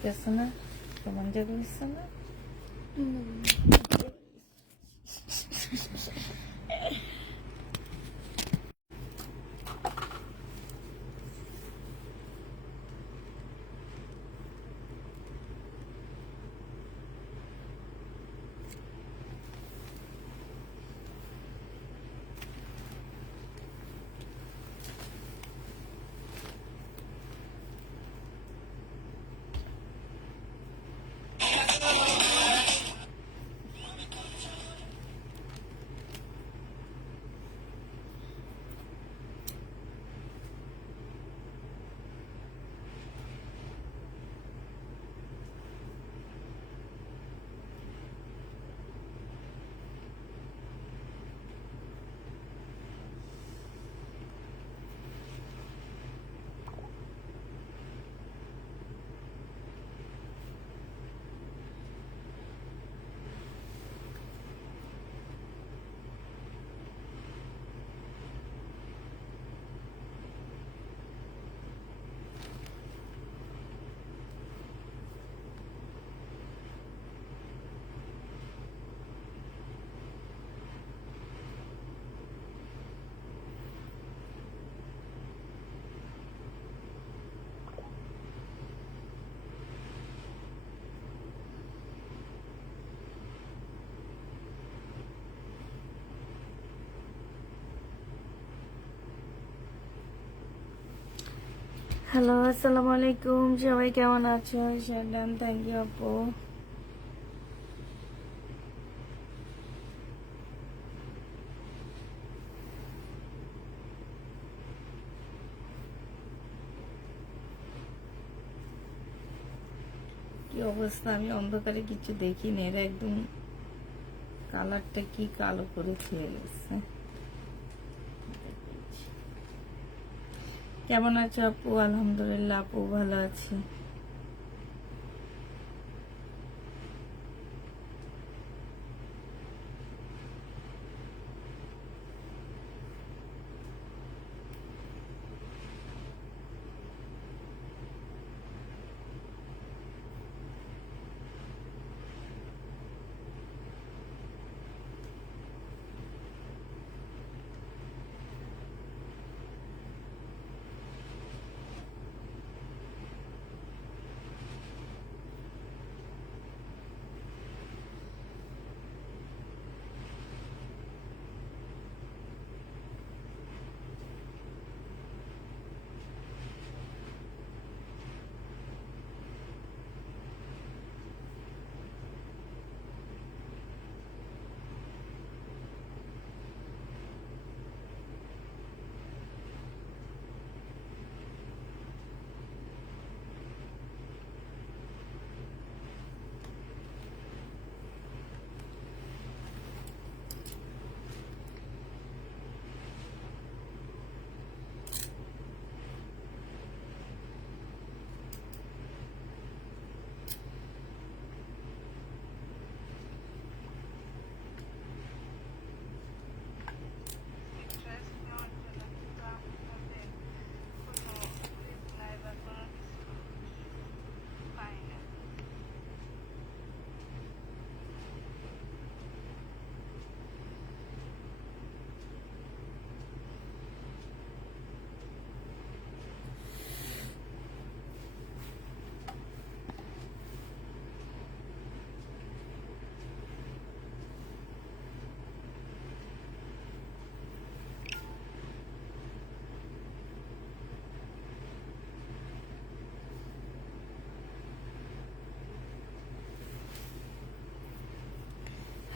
লাগতেছে না? কেমন জায়গা হচ্ছে না? হ্যালো, আসসালামু আলাইকুম। সবাই কেমন আছো? শারদান, থ্যাংক ইউ আপু। কি অবস্থা, আমি অন্ধকারে কিছু দেখিনি। এরা একদম কালারটা কি কালো করে খেয়ে গেছে। কেমন আছো আপু? আলহামদুলিল্লাহ আপু, ভালো আছি।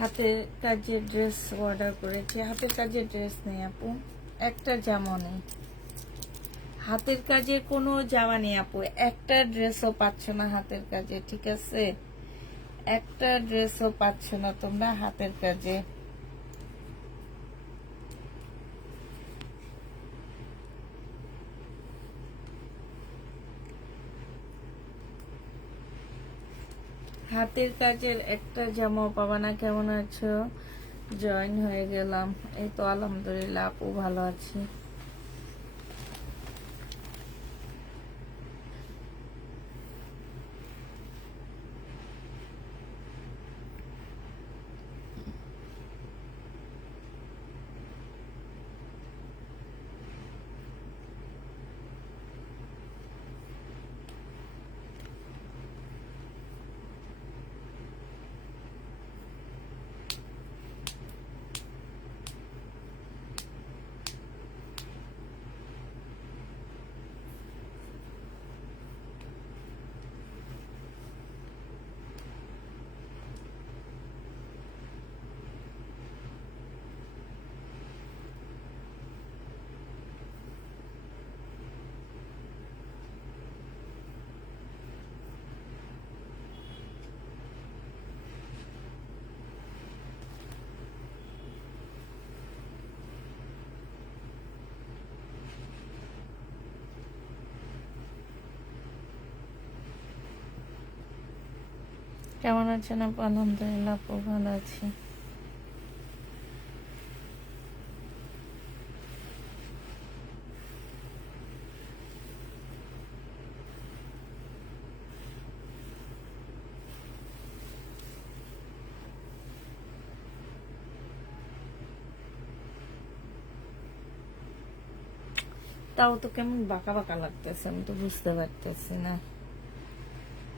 হাতের কাজের ড্রেস অর্ডার করেছি। হাতের কাজের ড্রেস নেই আপু, একটা জামা নেই। হাতের কাজের কোনো জামা নেই আপু, একটা ড্রেসও পাচ্ছ না হাতের কাজে, ঠিক আছে? একটা ড্রেসও পাচ্ছ না তোমরা হাতের কাজে। হাতের কাজের একটা জামাও পাবা না। কেমন আছো? জয়েন হয়ে গেলাম। এই তো আলহামদুলিল্লাহ আপু, ভালো আছি। কেমন আছেন আপু? আলহামদুলিল্লাহ আপু ভালো আছি। তাও তো কেমন বাঁকা বাঁকা লাগতেছে, আমি তো বুঝতে পারতেছি না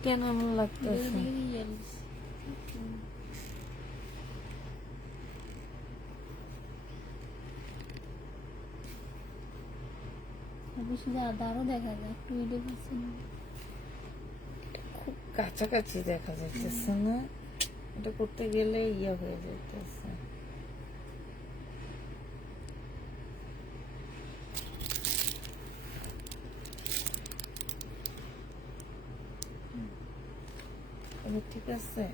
কেন এমন লাগতেছে। আরো দেখা যায় একটু খুব কাছাকাছি দেখা যাচ্ছে না, এটা করতে গেলে ইয়ে হয়ে যাইতেছে। ঠিক আছে,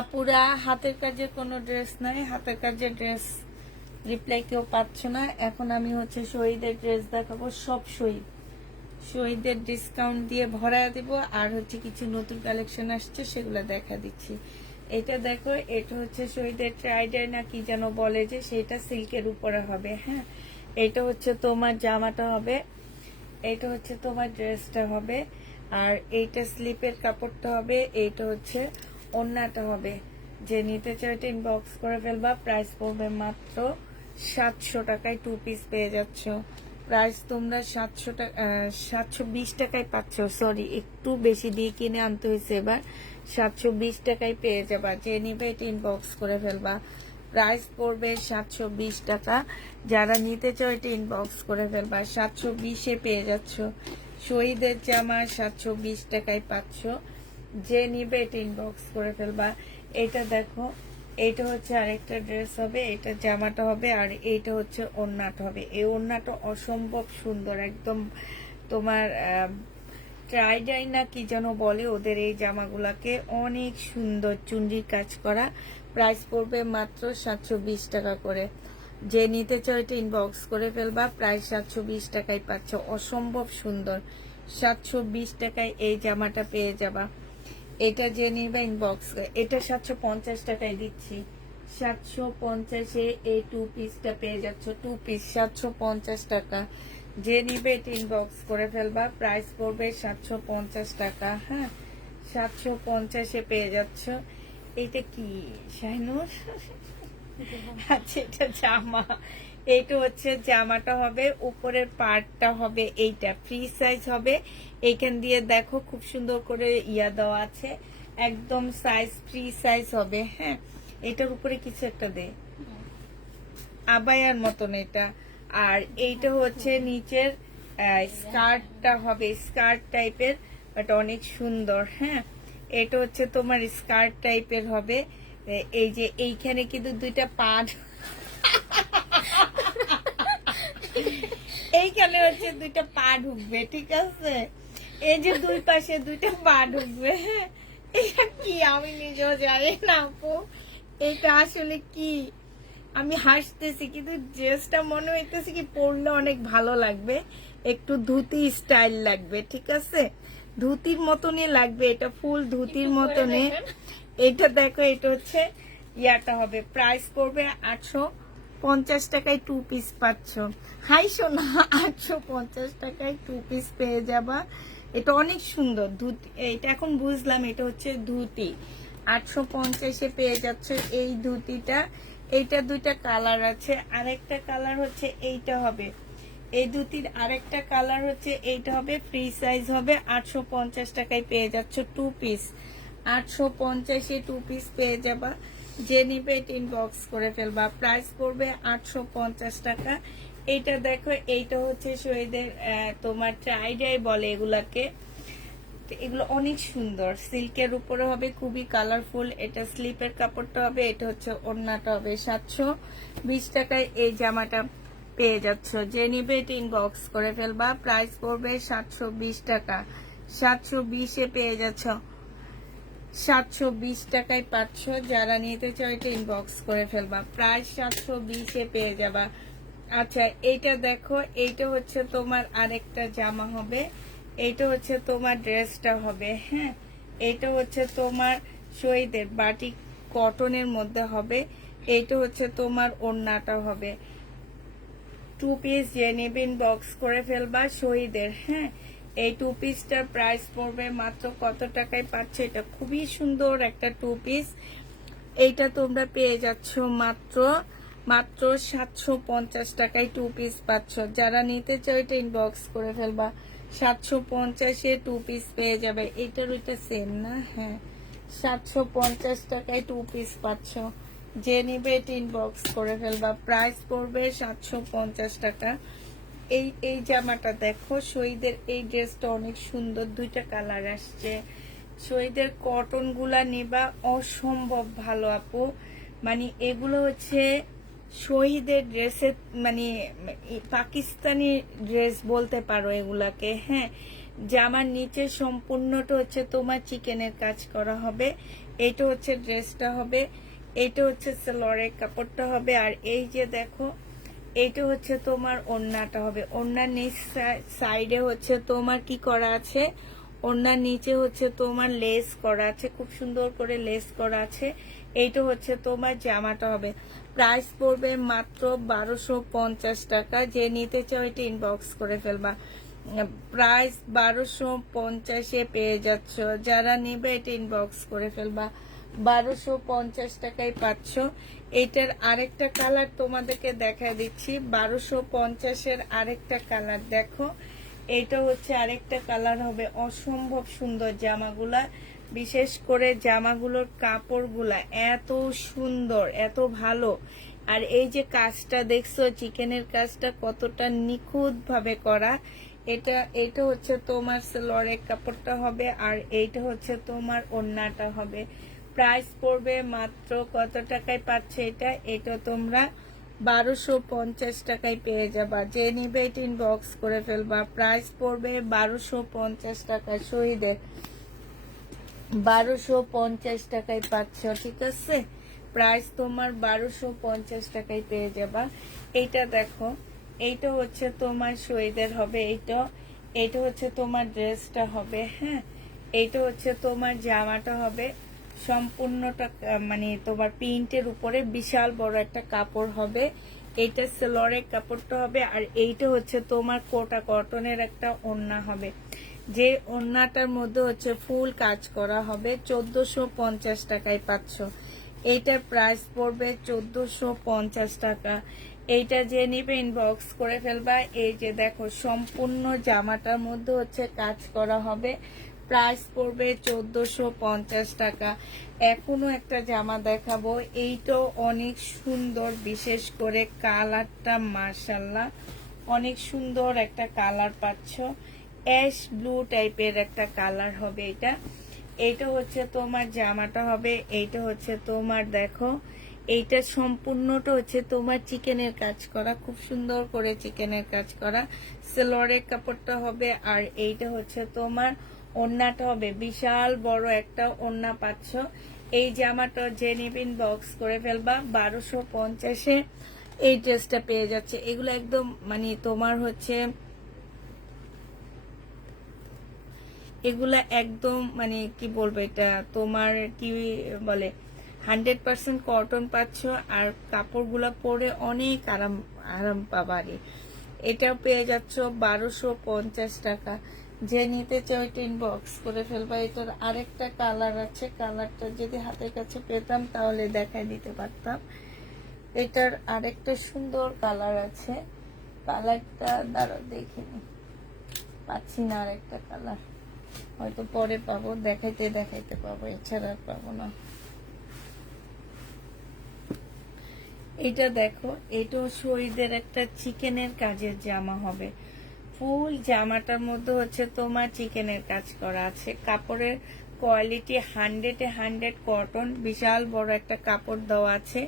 আপুরা হাতের কাজের কোনো ড্রেস নাই, হাতের কাজের ড্রেস রিপ্লাই কেউ পাচ্ছ না। এখন আমি হচ্ছে শহীদের ড্রেস দেখাবো, সব শহীদের ডিসকাউন্ট দিয়ে ভরা দিব, আর হচ্ছে কিছু নতুন কালেকশন আসছে সেগুলো দেখা দিচ্ছি। এটা দেখো, এটা হচ্ছে শহীদের ট্রাইডাই না কি যেন বলে, যে সেটা সিল্কের উপরে হবে। হ্যাঁ, এটা হচ্ছে তোমার জামাটা হবে, এটা হচ্ছে তোমার ড্রেসটা হবে, আর এইটা স্লিপের কাপড়টা হবে, এইটা হচ্ছে ওড়নাটা হবে। যে নিতে চাইতে ইনবক্স করে ফেলবা। প্রাইস পড়বে মাত্র 700 টাকায় 2 পিস পেয়ে যাচ্ছ। প্রাইস তোমরা 700 টাকা 720 টাকায় পাচ্ছ। সরি, একটু বেশি দিয়ে কিনে আনতে হয়েছে এবার। 720 টাকায় পেয়ে যাবা, যে নিবে এটা ইনবক্স করে ফেলবা। প্রাইস পড়বে 720 টাকা। যারা নিতে চাও এটা ইনবক্স করে ফেলবা। 720-এ পেয়ে যাচ্ছ শহীদের জামা, 720 টাকায় পাচ্ছ। যে নিবে এটা ইনবক্স করে ফেলবা। এটা দেখো, এইটা হচ্ছে আরেকটা ড্রেস হবে, এটা জামাটা হবে, আর এইটা হচ্ছে ওড়নাটা হবে। এই ওড়নাটা অসম্ভব সুন্দর, একদম তোমার ট্রাইডাই না কি যেন বলে ওদের এই জামাগুলাকে, অনেক সুন্দর চুনরির কাজ করা। প্রাইস পড়বে মাত্র 720 টাকা করে। যে নিতে চাও এটা ইনবক্স করে ফেলবা। প্রাইস 720 টাকায় পাচ্ছ, অসম্ভব সুন্দর। 720 টাকায় এই জামাটা পেয়ে যাবা। এটা যে নিবে ইনবক্স, এটা 750 টাকায় দিচ্ছি। 750-এ এই 2 পিসটা পেয়ে যাচ্ছ। 2 পিস 750 টাকা। যে নিবে এটা ইনবক্স করে ফেলবা। প্রাইস পড়বে 750 টাকা। হ্যাঁ, 750-এ পেয়ে যাচ্ছ। এইটা কি শাহিনুর? আচ্ছা, এটা জামা। এইটা হচ্ছে জামাটা হবে, উপরের পার্টটা হবে এইটা ফ্রি সাইজ হবে। এইখান দিয়ে দেখো খুব সুন্দর করে ইয়া দেওয়া আছে, একদম সাইজ ফ্রি সাইজ হবে। হ্যাঁ, এটার উপরে কিছু একটা দে, আবায়ার মতন এটা। আর এইটা হচ্ছে নিচের স্কার্টটা হবে, স্কার্ট টাইপের, বাট অনেক সুন্দর। হ্যাঁ, এটা হচ্ছে তোমার স্কার্ট টাইপের হবে। এই যে এইখানে কিন্তু দুইটা পাট, এইখানে হচ্ছে দুইটা পা ঢুকবে, ঠিক আছে? এই যে দুই পাশে দুইটা পা ঢুকবে। হ্যাঁ, এটা কি আমি নিজেও জানি না আপু, এটা আসলে কি। আমি হাসতেছি কিন্তু ড্রেসটা মনে হইতেছে কি পরলে অনেক ভালো লাগবে, একটু ধুতি স্টাইল লাগবে, ঠিক আছে? ধুতির মতনই লাগবে, এটা ফুল ধুতির মতনই। এটা দেখো, এটা হচ্ছে ইয়াটা হবে। প্রাইস পড়বে 850 টাকায় 2 পিস পাচ্ছ। হাই সোনা, 850 টাকায় 2 পিস পেয়ে যাবা। এটা অনেক সুন্দর ধুতি, এটা এখন বুঝলাম এটা হচ্ছে ধুতি। 850-এ পেয়ে যাচ্ছে এই ধুতিটা। এইটা দুইটা কালার আছে, আরেকটা কালার হচ্ছে এইটা হবে। এই ধুতির আরেকটা কালার হচ্ছে এইটা হবে, ফ্রি সাইজ হবে। 850 টাকায় পেয়ে যাচ্ছ 2 পিস। 850-এ 2 পিস পেয়ে যাবা। যে নিবে এটা ইনবক্স করে ফেলবা। প্রাইস পড়বে 850 টাকা। এইটা দেখো, এইটা হচ্ছে শহীদের তোমার ট্রাইডাই বলে এগুলাকে। এগুলো অনেক সুন্দর, সিল্কের উপরে হবে, খুবই কালারফুল। এটা স্লিপের কাপড়টা হবে, এটা হচ্ছে ওড়নাটা হবে। 720 টাকায় এই জামাটা পেয়ে যাচ্ছ। যে নিবে এটা ইনবক্স করে ফেলবা। প্রাইস পড়বে 720 টাকা। 720-এ পেয়ে যাচ্ছ, 720 টাকায় পাচ্ছ। যারা নিতে চাও এটা ইনবক্স করে ফেলবা। প্রাইস 720-এ পেয়ে যাবা। আচ্ছা, এইটা দেখো, এইটা হচ্ছে তোমার আরেকটা জামা হবে, এইটা হচ্ছে তোমার ড্রেসটা হবে। হ্যাঁ, এইটা হচ্ছে তোমার শহীদের বাটিক কটনের মধ্যে হবে। এইটা হচ্ছে তোমার ওড়নাটা হবে। 2 পিস যে নেবেন বক্স করে ফেলবা শহীদের। হ্যাঁ, এই 2 পিসটার প্রাইস পড়বে মাত্র কত টাকায় পাচ্ছ? এটা খুবই সুন্দর একটা 2 পিস। এইটা তোমরা পেয়ে যাচ্ছ মাত্র মাত্র 750 টাকায় 2 পিস পাচ্ছ। যারা নিতে চাও এটা ইনবক্স করে ফেলবা। 750-এ 2 পিস পেয়ে যাবে। এটার ওইটা সেম না? হ্যাঁ, 750 টাকায় 2 পিস পাচ্ছ। যে নিবে এটা ইনবক্স করে ফেলবা। প্রাইস পড়বে 750 টাকা। এই জামাটা দেখো, শহীদের এই ড্রেসটা অনেক সুন্দর, দুইটা কালার আসছে। শহীদের কটন গুলা নিবা, অসম্ভব ভালো আপু। মানে এগুলো হচ্ছে শহীদের ড্রেসের, মানে পাকিস্তানি ড্রেস বলতে পারো এগুলাকে। হ্যাঁ, জামার নিচে সম্পূর্ণটা হচ্ছে তোমার চিকেনের কাজ করা হবে। এটা হচ্ছে ড্রেসটা হবে, এটা হচ্ছে সালোয়ারের কাপড়টা হবে। আর এই যে দেখো, এইটা হচ্ছে তোমার ওড়নাটা হবে। ওড়নার নিচ সাইডে হচ্ছে তোমার কি করা আছে, ওড়নার নিচে হচ্ছে তোমার লেস করা আছে, খুব সুন্দর করে লেস করা আছে। এইটা হচ্ছে তোমার জামাটা হবে। প্রাইস পড়বে মাত্র 1250 টাকা। যে নিতে চাও এটা ইনবক্স করে ফেলবা। প্রাইস 1250-এ পেয়ে যাচ্ছ। যারা নিবে এটা ইনবক্স করে ফেলবা। 1250 টাকায় পাচ্ছ। এটার আরেকটা কালার তোমাদেরকে দেখা দিচ্ছি। 1250-এর আরেকটা কালার দেখো, এটা হচ্ছে আরেকটা কালার হবে। অসম্ভব সুন্দর জামাগুলা, বিশেষ করে জামাগুলোর কাপড়গুলা এত সুন্দর, এত ভালো। আর এই যে কাজটা দেখছো, চিকেনের কাজটা কতটা নিখুঁত ভাবে করা। এটা হচ্ছে তোমার সালোয়ারের কাপড়টা হবে, আর এইটা হচ্ছে তোমার ওড়নাটা হবে। প্রাইস পড়বে মাত্র কত টাকায় পাচ্ছে এটা? এটা তোমরা 1250 টাকায় পেয়ে যাবা। যে নিবে এটা ইনবক্স করে ফেলবা। প্রাইস পড়বে 1250 টাকায়। শহীদের 1250 টাকায় পাচ্ছ, ঠিক আছে? প্রাইস তোমার 1250 টাকায় পেয়ে যাবা। এইটা দেখো, এইটা হচ্ছে তোমার শহীদের হবে। এইটা হচ্ছে তোমার ড্রেসটা হবে। হ্যাঁ, এইটা হচ্ছে তোমার জামাটা হবে। সম্পূর্ণটা মানে তোমার প্রিন্টের উপরে বিশাল বড় একটা কাপড় হবে। এইটা সালোয়ারের কাপড়টা হবে। আর এইটা হচ্ছে তোমার কোটা কটনের একটা ওড়না হবে। যে ওড়নাটার মধ্যে হচ্ছে ফুল কাজ করা হবে। 1450 টাকায় পাচ্ছ। এইটার প্রাইস পড়বে 1450 টাকা। এইটা যে নিবে ইনবক্স করে ফেলবা। এই যে দেখো, সম্পূর্ণ জামাটার মধ্যে হচ্ছে কাজ করা হবে। প্রাইস পড়বে 1450 টাকা। এখনো একটা জামা দেখাবো, এইটাও অনেক সুন্দর, বিশেষ করে কালারটা মাশাআল্লাহ অনেক সুন্দর একটা কালার পাচ্ছ। অ্যাশ ব্লু টাইপের একটা কালার হবে এটা। এইটা হচ্ছে তোমার জামাটা হবে। এইটা হচ্ছে তোমার দেখো, এইটা সম্পূর্ণটা হচ্ছে তোমার চিকেনের কাজ করা, খুব সুন্দর করে চিকেনের কাজ করা। সালোয়ারের কাপড়টা হবে। আর এইটা হচ্ছে তোমার ওড়নাটা হবে। বিশাল বড় একটা ওড়না পাচ্ছ। এই জামাটা যে নিবেন বক্স করে ফেলবা। 1250-এ এই ড্রেসটা পেয়ে যাচ্ছে। এগুলো একদম মানে তোমার হচ্ছে, এগুলা একদম মানে কি বলবো, এটা তোমার কি বলে, 100% কটন পাচ্ছ। আর কাপড়গুলো পরে অনেক আরাম আরাম পাবারই। এটাও পেয়ে যাচ্ছ 1250 টাকা। যে নিতে চাও এটা ইনবক্স করে ফেলবা। এটার আরেকটা কালার আছে, কালারটা যদি হাতের কাছে পেতাম তাহলে দেখাই দিতে পারতাম। এটার আরেকটা সুন্দর কালার আছে, কালারটা দাঁড়াও দেখিনি, পাচ্ছি না আরেকটা কালার, হয়তো পরে পাবো, দেখাইতে পাবো, এছাড়া আর পাবো না। এটা দেখো, এটাও শহীদের একটা চিকেনের কাজের জামা হবে। ফুল জামাটার মধ্যে হচ্ছে তোমার চিকেনের কাজ করা আছে। কাপড়ের কোয়ালিটি 100-100 কটন, বিশাল বড় একটা কাপড় দেওয়া আছে।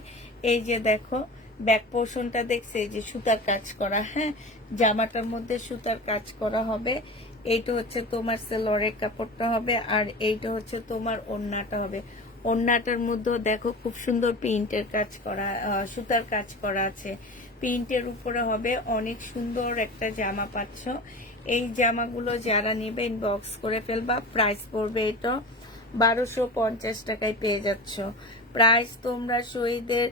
এই যে দেখো ব্যাক পোর্শনটা দেখছে, এই যে সুতার কাজ করা, হ্যাঁ জামাটার মধ্যে সুতার কাজ করা হবে। এইটা হচ্ছে তোমার সেলরের কাপড়টা হবে, আর এইটা হচ্ছে তোমার ওড়নাটা হবে। ওড়নাটার মধ্যে দেখো খুব সুন্দর প্রিন্টের কাজ করা, সুতার কাজ করা আছে। প্রিন্টের উপরে হবে, অনেক সুন্দর একটা জামা পাচ্ছ। এই জামাগুলো যারা নেবে ইনবক্স করে ফেলবা। প্রাইস পড়বে এটা 1250 টাকায় পেয়ে যাচ্ছ। প্রাইস তোমরা শহীদের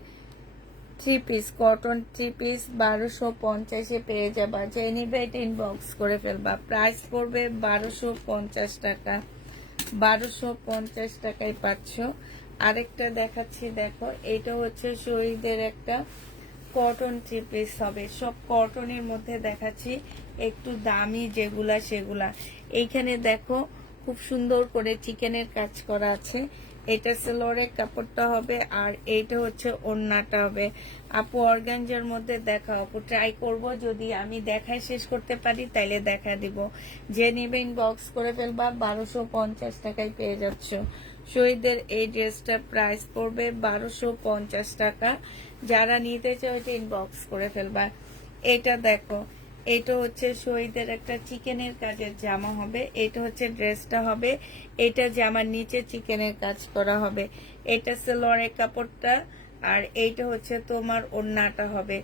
3 পিস কটন 3 পিস 1250-এ পেয়ে যাবা। যে নিবে এটা ইনবক্স করে ফেলবা। প্রাইস পড়বে 1250 টাকা। 1250 টাকায় পাচ্ছ। আরেকটা দেখাচ্ছি, দেখো এটা হচ্ছে শহীদের একটা কটন 3 পিস হবে। সব কটনের মধ্যে দেখাচ্ছি, একটু দামি যেগুলা সেগুলা। এইখানে দেখো খুব সুন্দর করে চিকেনের কাজ করা আছে। এটা সেলোয়ারের কাপড়টা হবে, আর এইটা হচ্ছে ওড়নাটা হবে। আপু অর্গানজার মধ্যে দেখা, আপু ট্রাই করব, যদি আমি দেখায় শেষ করতে পারি তাইলে দেখা দিব। যে নেবে ইনবক্স করে ফেলবা। 1250 টাকায় পেয়ে যাচ্ছ। শহীদের এই ড্রেসটার প্রাইস পড়বে 1250 টাকা। যারা নিতে চাও এটা ইনবক্স করে ফেলবা। এটা দেখো, এটা হচ্ছে শহীদের একটা চিকেনের কাজের জামা হবে। এটা হচ্ছে ড্রেসটা হবে, এটা জামার নিচে চিকেনের কাজ করা হবে। এটা সেলোয়ারের কাপড়টা, আর এইটা হচ্ছে তোমার ওড়নাটা হবে।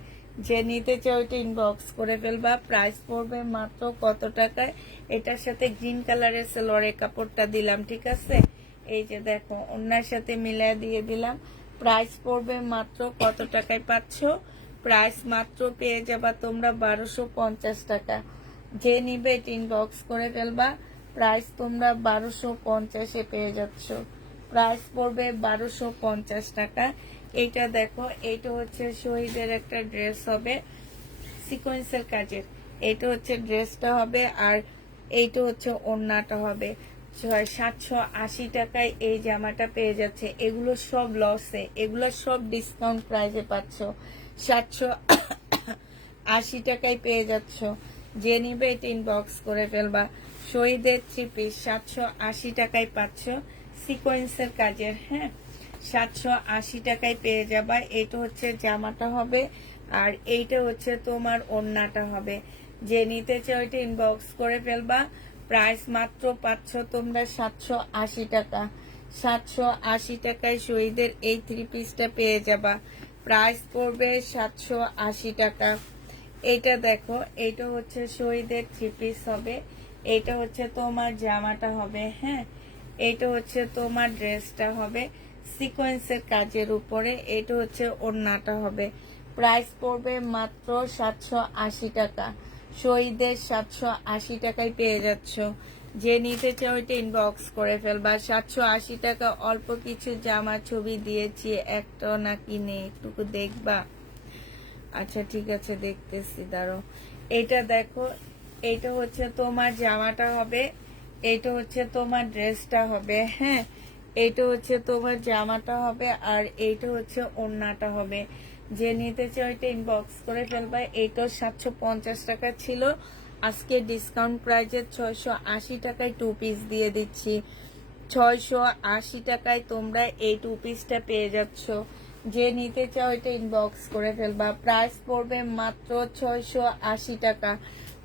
যে নিতে চাও এটা ইনবক্স করে ফেলবা। প্রাইস পড়বে মাত্র কত টাকায়? এটার সাথে গ্রিন কালারের সেলোয়ারের কাপড়টা দিলাম, ঠিক আছে? এই যে দেখো ওড়নার সাথে মিলায় দিয়ে দিলাম। প্রাইস পড়বে মাত্র কত টাকায় পাচ্ছ? প্রাইস মাত্র পেয়ে যাবা তোমরা 1250 টাকা। যে নিবে এটা ইনবক্স করে ফেলবা। প্রাইস তোমরা 1250-এ পেয়ে যাচ্ছ। প্রাইস পড়বে 1250 টাকা। এইটা দেখো, এইটা হচ্ছে শহীদের একটা ড্রেস হবে সিকোয়েন্সের কাজের। এইটা হচ্ছে ড্রেসটা হবে, আর এইটা হচ্ছে ওড়নাটা হবে। 780 টাকায় এই জামাটা পেয়ে যাচ্ছে। এগুলো সব লসে, এগুলো সব ডিসকাউন্ট প্রাইসে পাচ্ছ। 780 টাকায় পেয়ে যাচ্ছ। যে নিবে এটা ইনবক্স করে ফেলবা। শহীদের 3 পিস 780 টাকায় পাচ্ছ সিকোয়েন্সের কাজের, হ্যাঁ 780 টাকায় পেয়ে যাবা। এটা হচ্ছে জামাটা হবে, আর এইটা হচ্ছে তোমার ওড়নাটা হবে। যে নিতে চাও এটা ইনবক্স করে ফেলবা। প্রাইস মাত্র পাচ্ছ তোমরা 780 টাকা। 780 টাকায় শহীদের এই 3 পিসটা পেয়ে যাবা। প্রাইস পড়বে 780 টাকা। এইটা দেখো, এইটা হচ্ছে শহীদের 3 পিস হবে। এইটা হচ্ছে তোমার জামাটা হবে, হ্যাঁ এইটা হচ্ছে তোমার ড্রেসটা হবে সিকোয়েন্সের কাজের উপরে। এটা হচ্ছে ওড়নাটা হবে। প্রাইস পড়বে মাত্র 780 টাকা। শহীদের 780 টাকায় পেয়ে যাচ্ছ। যে নিতে চাও এটা ইনবক্স করে ফেলবা। 780 টাকা। অল্প কিছু জামা ছবি দিয়েছি, একটা নাকি নেই একটু দেখবা? আচ্ছা ঠিক আছে, দেখতেছি, দাঁড়ো। এটা দেখো, এইটা হচ্ছে তোমার জামাটা হবে, এইটা হচ্ছে তোমার ড্রেসটা হবে, হ্যাঁ এইটা হচ্ছে তোমার জামাটা হবে, আর এইটা হচ্ছে ওড়নাটা হবে। যে নিতে চাও এটা ইনবক্স করে ফেলবা। এইটাও 750 টাকা ছিল, আজকে ডিসকাউন্ট প্রাইজে 680 টাকায় 2 পিস দিয়ে দিচ্ছি। 680 টাকায় তোমরা এই 2 পিসটা পেয়ে যাচ্ছ। যে নিতে চাও এটা ইনবক্স করে ফেলবা। প্রাইস পড়বে মাত্র 680 টাকা।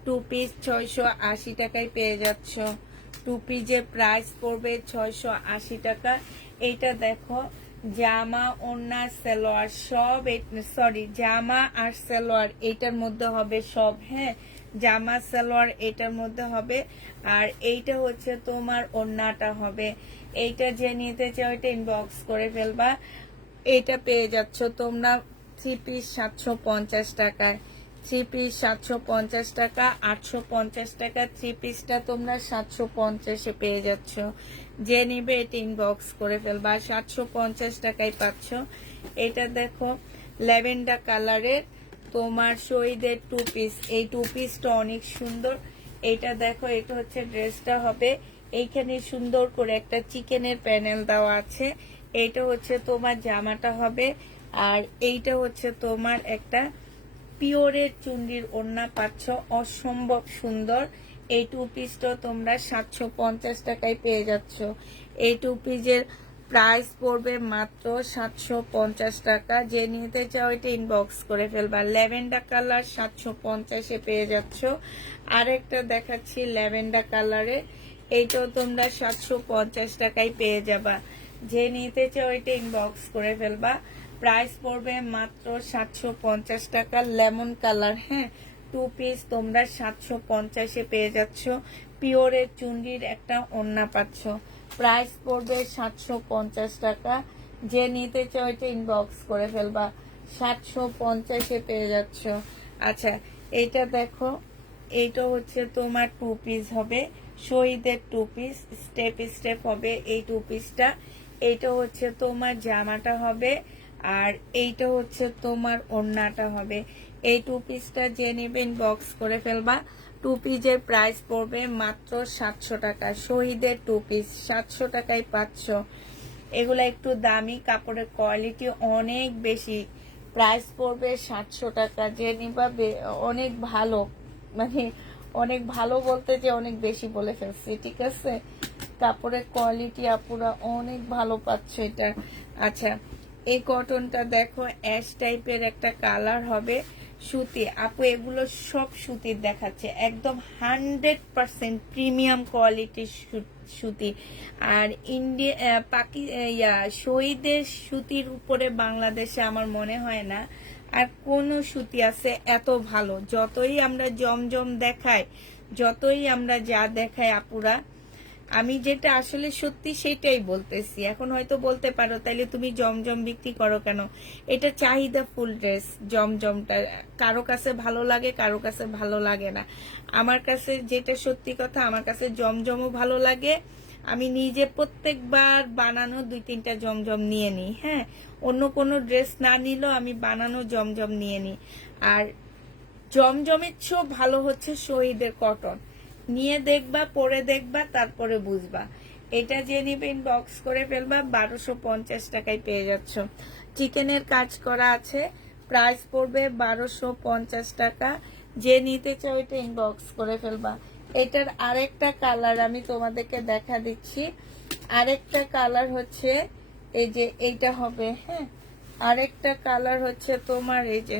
2 পিস 680 টাকায় পেয়ে যাচ্ছ। 2 পিসের প্রাইস পড়বে 680 টাকা। এইটা দেখো, জামা ওড়না সালোয়ার সব, সরি জামা আর সালোয়ার এটার মধ্যে হবে সব, হ্যাঁ জামা সালোয়ার এটার মধ্যে হবে, আর এইটা হচ্ছে তোমার ওড়নাটা হবে। এইটা যে নিতে চাও এটা ইনবক্স করে ফেলবা। এটা পেয়ে যাচ্ছ তোমরা 3 পিস 750 টাকায়। 3 পিস 750 টাকা, 850 টাকা 3 পিসটা তোমরা 750-এ পেয়ে যাচ্ছ। যে নিবে এটা ইনবক্স করে ফেলবা। 750 টাকায় পাচ্ছ। এটা দেখো ল্যাভেন্ডার কালারের তোমার শহীদের 2 পিস। এই 2 পিসটা অনেক সুন্দর। এটা দেখো, এটা হচ্ছে ড্রেসটা হবে। এইখানে সুন্দর করে একটা চিকেনের প্যানেল দেওয়া আছে। এইটা হচ্ছে তোমার জামাটা হবে, আর এইটা হচ্ছে তোমার একটা পিওরের চুন্ডির ওড়না পাচ্ছ, অসম্ভব সুন্দর। এই টু পিসটা তোমরা 750 টাকায় পেয়ে যাচ্ছ। এই টু পিসের প্রাইস পড়বে মাত্র 750 টাকা। যে নিতে চাও এটা ইনবক্স করে ফেলবা। ল্যাভেন্ডার কালার 750-এ পেয়ে যাচ্ছ। আরেকটা দেখাচ্ছি ল্যাভেন্ডার কালারে, এইটাও তোমরা 750 টাকায় পেয়ে যাবা। যে নিতে চাও এটা ইনবক্স করে ফেলবা। প্রাইস পড়বে মাত্র 750 টাকা। লেমন কালার, হ্যাঁ, টু পিস তোমরা 750-এ পেয়ে যাচ্ছ। পিওরের চুন্ডির একটা ওড়না পাচ্ছ। প্রাইস পড়বে 750 টাকা। যে নিতে চাও এটা ইনবক্স করে ফেলবা। 750-এ পেয়ে যাচ্ছ। আচ্ছা, এইটা দেখো, এইটা হচ্ছে তোমার টু পিস হবে, শহীদের টু পিস, স্টেপ স্টেপ হবে এই টু পিসটা। এইটা হচ্ছে তোমার জামাটা হবে, আর এইটা হচ্ছে তোমার ওড়নাটা হবে। এই টু পিসটা যে নেবেন বক্স করে ফেলবা। টু পিসের প্রাইস পড়বে মাত্র 700 টাকা। শহীদের টু পিস 700 টাকায় পাচ্ছ। এগুলা একটু দামি, কাপড়ের কোয়ালিটি অনেক বেশি। প্রাইস পড়বে 700 টাকা। যে নিবা অনেক ভালো, মানে অনেক ভালো বলতে যে অনেক বেশি বলে ফেলছি, ঠিক আছে। কাপড়ের কোয়ালিটি আপুরা অনেক ভালো পাচ্ছ এটা। আচ্ছা, এই কটনটা দেখো, অ্যাশ টাইপের একটা কালার হবে, সুতি। আপু এগুলো সব সুতির দেখাচ্ছে, একদম 100% প্রিমিয়াম কোয়ালিটির সুতি। আর শহীদের সুতির উপরে বাংলাদেশে আমার মনে হয় না আর কোন সুতি আছে এত ভালো। যতই আমরা জমজম দেখাই, যতই আমরা যা দেখাই আপুরা, আমি যেটা আসলে সত্যি সেটাই বলতেছি। এখন হয়তো বলতে পারো তাইলে তুমি জমজম বিক্রি করো কেন? এটা চাহিদা ফুল ড্রেস। জমজমটা কারো কাছে ভালো লাগে, কারো কাছে ভালো লাগে না। আমার কাছে যেটা সত্যি কথা, আমার কাছে জমজমও ভালো লাগে। আমি নিজে প্রত্যেকবার বানানো 2-3টা জমজম নিয়ে নিই, হ্যাঁ, অন্য কোনো ড্রেস না নিলেও আমি বানানো জমজম নিয়ে নিই। আর জমজমের চেয়েও ভালো হচ্ছে শহীদের কটন। নিয়ে দেখবা, পরে দেখবা, তারপরে বুঝবা। এটা যে নিবে ইনবক্স করে ফেলবা। 1250 টাকায় পেয়ে যাচ্ছ। চিকেনের কাজ করা আছে, প্রাইস পড়বে 1250 টাকা। যে নিতে চাও এটা ইনবক্স করে ফেলবা। এটার আরেকটা কালার আমি তোমাদেরকে দেখা দিচ্ছি। আরেকটা কালার হচ্ছে এই যে এইটা হবে, হ্যাঁ। আরেকটা কালার হচ্ছে তোমার এই যে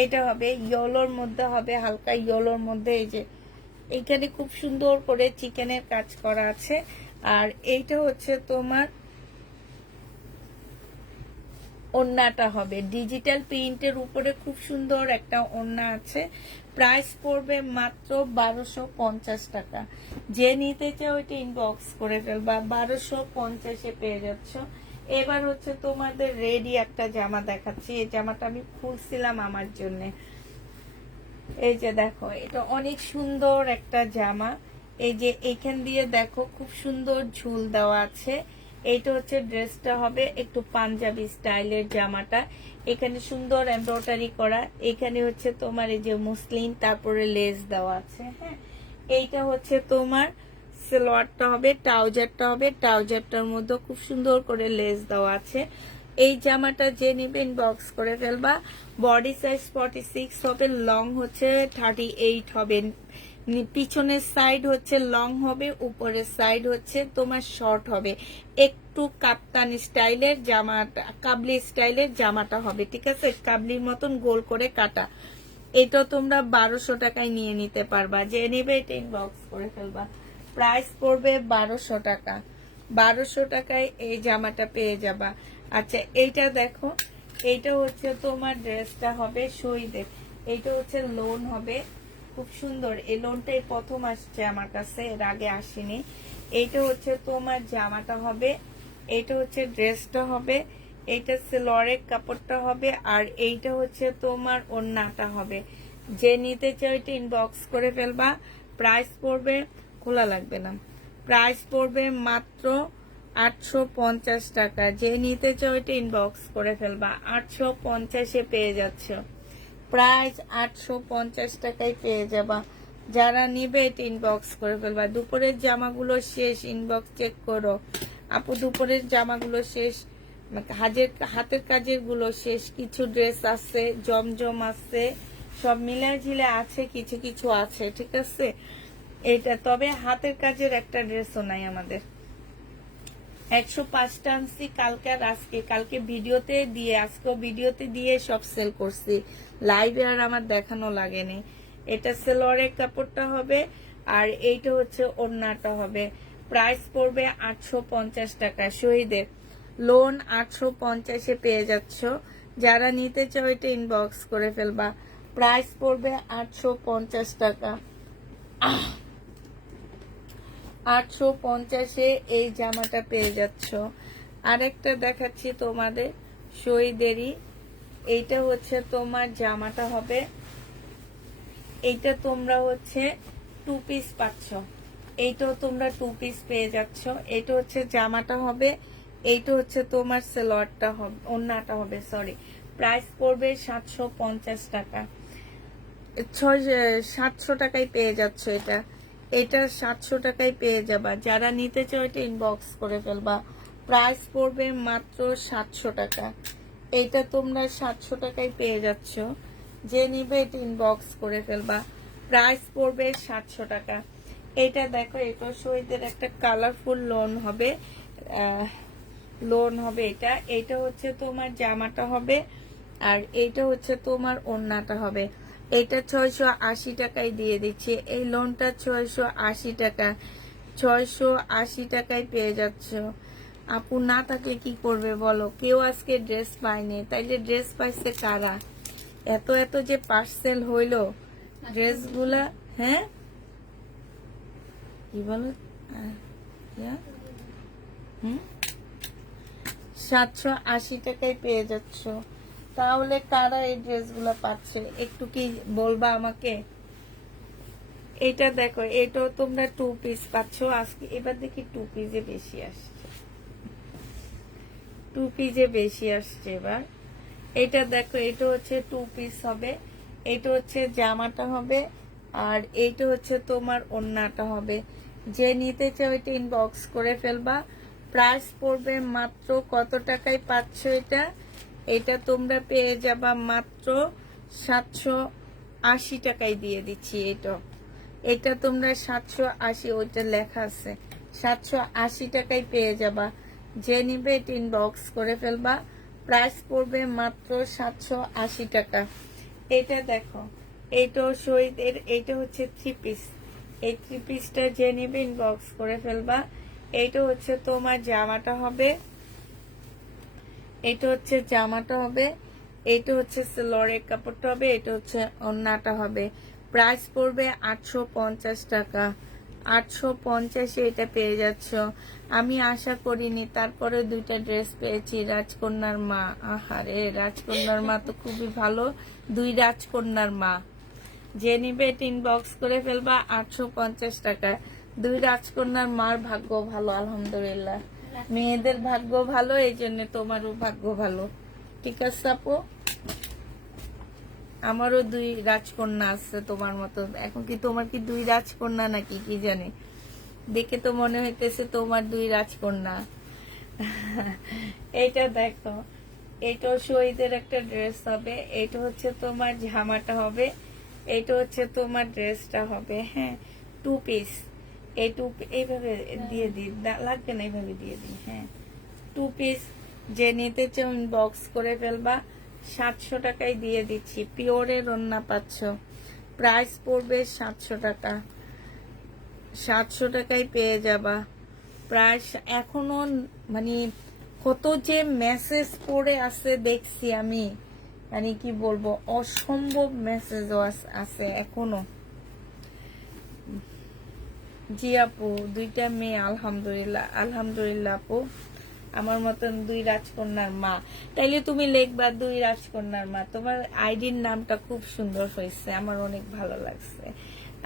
এইটা হবে, ইয়েলোর মধ্যে হবে, হালকা ইয়েলোর মধ্যে। এই যে এইখানে খুব সুন্দর করে চিকেনের কাজ করা আছে। আর এইটা হচ্ছে তোমার ওড়নাটা হবে, ডিজিটাল প্রিন্টের উপরে খুব সুন্দর একটা ওড়না আছে। প্রাইস পড়বে মাত্র 1250 টাকা। যে নিতে চাও ওইটা ইনবক্স করে ফেলবা। 1250-এ পেয়ে যাচ্ছ। এবার হচ্ছে তোমাদের রেডি একটা জামা দেখাচ্ছি। এই জামাটা আমি খুলছিলাম আমার জন্য। এই যে দেখো, এটা অনেক সুন্দর একটা জামা। এই যে এইখান দিয়ে দেখো খুব সুন্দর ঝুল দেওয়া আছে। এইটা হচ্ছে ড্রেসটা হবে একটু পাঞ্জাবি স্টাইলের জামাটা। এখানে সুন্দর এমব্রয়ডারি করা। এখানে হচ্ছে তোমার এই যে মুসলিন, তারপরে লেস দেওয়া আছে, হ্যাঁ। এইটা হচ্ছে তোমার সালোয়ারটা হবে, ট্রাউজারটা হবে, ট্রাউজারটার মধ্যে খুব সুন্দর করে লেস দেওয়া আছে। এই জামাটা যে নেবেন বক্স করে ফেলবা। বডি সাইজ 46 হবে, লং হচ্ছে 38 হবে। পিছনের সাইড হচ্ছে লং হবে, উপরের সাইড হচ্ছে তোমার শর্ট হবে। একটু কাপ্তানি স্টাইলের জামাটা, কাবলি স্টাইলের জামাটা হবে, ঠিক আছে। কাবলির মতন গোল করে কাটা। এটা তোমরা 1200 টাকায় নিয়ে নিতে পারবা। যে নেবে এটা ইনবক্স করে ফেলবা। প্রাইস পড়বে 1200 টাকা। 1200 টাকায় এই জামাটা পেয়ে যাবা। আচ্ছা, এইটা দেখো, এইটা হচ্ছে তোমার ড্রেসটা হবে শহীদের। এইটা হচ্ছে লোন হবে, খুব সুন্দর। এই লোনটাই প্রথম আসছে আমার কাছে, এর আগে আসেনি। এইটা হচ্ছে তোমার জামাটা হবে, এইটা হচ্ছে ড্রেসটা হবে, এইটা সেলোয়ারের কাপড়টা হবে, আর এইটা হচ্ছে তোমার ওড়নাটা হবে। যে নিতে চাও এটা ইনবক্স করে ফেলবা। প্রাইস পড়বে, খোলা লাগবে না, প্রাইস পড়বে মাত্র 850 টাকা। যে নিতে চাও এটা ইনবক্স করে ফেলবা। 850-এ পেয়ে যাচ্ছ। প্রাইস 850 টাকায় পেয়ে যাবা। যারা নিবে এটা ইনবক্স করে ফেলবা। দুপুরের জামাগুলো শেষ, ইনবক্স চেক করো আপু, দুপুরের জামাগুলো শেষ। হাতের কাজের গুলো শেষ, কিছু ড্রেস আছে, জমজম আছে, সব মিলাই ঝিলে আছে, কিছু কিছু আছে, ঠিক আছে। এটা তবে হাতের কাজের একটা ড্রেসও নাই আমাদের। 105টা আনছি কালকে আর আজকে, কালকে ভিডিওতে দিয়ে আজকেও ভিডিওতে দিয়ে সব সেল করছি, লাইভে আর আমার দেখানো লাগেনি। এটা সেলোয়ারের কাপড়টা হবে, আর এইটা হচ্ছে ওড়নাটা হবে। প্রাইস পড়বে 850 টাকা। শহীদের লোন 850-এ পেয়ে যাচ্ছ। যারা নিতে চাও এটা ইনবক্স করে ফেলবা। প্রাইস পড়বে 850 টাকা। 850-এ এই জামাটা পেয়ে যাচ্ছ। আরেকটা দেখাচ্ছি তোমাদের শহীদেরই। এইটা হচ্ছে তোমার জামাটা হবে, এইটা তোমরা হচ্ছে 2 পিস পাচ্ছ, এইটাও তোমরা 2 পিস পেয়ে যাচ্ছ। এটা হচ্ছে জামাটা হবে, এইটা হচ্ছে তোমার সালোয়ারটা হবে, ওড়নাটা হবে, সরি। প্রাইস পড়বে 750 টাকা। 700 টাকায় পেয়ে যাচ্ছ এটা। এটা 700 টাকায় পেয়ে যাবা। যারা নিতে চাও এটা ইনবক্স করে ফেলবা। প্রাইস পড়বে মাত্র 700 টাকা। এটা তোমরা 700 টাকায় পেয়ে যাচ্ছ। যে নিবে এটা ইনবক্স করে ফেলবা। প্রাইস পড়বে 700 টাকা। এটা দেখো, এটা শহীদের একটা কালারফুল লোন হবে, লোন হবে এটা। এটা হচ্ছে তোমার জামাটা হবে, আর এইটা হচ্ছে তোমার ওড়নাটা হবে। এটা 680 টাকায় দিয়ে দিচ্ছি। এই লোনটা 680 টাকা, 680 টাকায় পেয়ে যাচ্ছ। আপু না থাকলে কি করবে বলো? কেউ আজকে ড্রেস পায়নি, তাইলে ড্রেস পাইছে কারা? এত এত যে পার্সেল হইলো ড্রেসগুলা, হ্যাঁ কি বলো? 780 টাকায় পেয়ে যাচ্ছ। তাহলে কারা এই ড্রেসগুলো পাচ্ছে একটু কি বলবা আমাকে? এটা দেখো, এটাও তোমরা 2 পিস পাচ্ছ আজকে। এবার দেখি 2 পিসে বেশি আসছে, 2 পিসে বেশি আসছে এবার। এটা দেখো, এটা হচ্ছে 2 পিস হবে, এটা হচ্ছে জামাটা হবে, আর এইটা হচ্ছে তোমার ওড়নাটা হবে। যে নিতে চাও এটা ইনবক্স করে ফেলবা। প্রাইস পড়বে মাত্র কত টাকায় পাচ্ছ এটা? এটা তোমরা পেয়ে যাবা মাত্র 780 টাকায় দিয়ে দিচ্ছি। এটা তোমরা 780, ওইটা লেখা আছে 780 টাকায় পেয়ে যাবা। যে নিবে এটা ইনবক্স করে ফেলবা। প্রাইস পড়বে মাত্র 780 টাকা। এটা দেখো, এইটাও শহীদের, এইটা হচ্ছে 3 পিস। এই 3 পিসটা যে নিবে ইনবক্স করে ফেলবা। এইটা হচ্ছে তোমার জামাটা হবে, এটা হচ্ছে জামাটা হবে, এইটা হচ্ছে সেলোয়ারের কাপড়টা হবে, এটা হচ্ছে ওড়নাটা হবে। প্রাইস পড়বে 850 টাকা। 850-এ এটা পেয়ে যাচ্ছ। আমি আশা করিনি, তারপরে 2টা ড্রেস পেয়েছি। রাজকন্যার মা, আহারে রাজকন্যার মা তো খুবই ভালো। 2 রাজকন্যার মা। যে নিবে এটা ইনবক্স করে ফেলবা। 850 টাকা। 2 রাজকন্যার মার ভাগ্য ভালো, আলহামদুলিল্লাহ। মেয়েদের ভাগ্য ভালো, এই জন্য তোমারও ভাগ্য ভালো, ঠিক আছে আপু? আমারও 2 রাজকন্যা আছে তোমার মতো। এখন কি তোমার কি 2 রাজকন্যা নাকি কি জানি, দেখে তো মনে হইতেছে তোমার 2 রাজকন্যা। এইটা দেখো, এইটাও শহীদের একটা ড্রেস হবে, এইটা হচ্ছে তোমার জামাটা হবে, এইটা হচ্ছে তোমার ড্রেসটা হবে। হ্যাঁ, 2 পিস। এইভাবে দিয়ে দিই, লাগবে না, এইভাবে দিয়ে দিই। হ্যাঁ, 2 পিস। যে নিতে চাও ইনবক্স করে ফেলবা। 700 টাকায় দিয়ে দিচ্ছি। পিওরের ওড়না পাচ্ছ। প্রাইস পড়বে 700 টাকা। 700 টাকায় পেয়ে যাবা। প্রাইস এখনো মানে কত যে মেসেজ পড়ে আছে দেখছি আমি, মানে কি বলবো, অসম্ভব মেসেজও আছে এখনো। জি আপু, 2টা মেয়ে, আলহামদুলিল্লাহ। আলহামদুলিল্লাহ আপু, আমার মতন 2 রাজকন্যার মা। তাইলে তুমি লিখবা 2 রাজকন্যার মা। তোমার আইডির নামটা খুব সুন্দর হয়েছে, আমার অনেক ভালো লাগছে।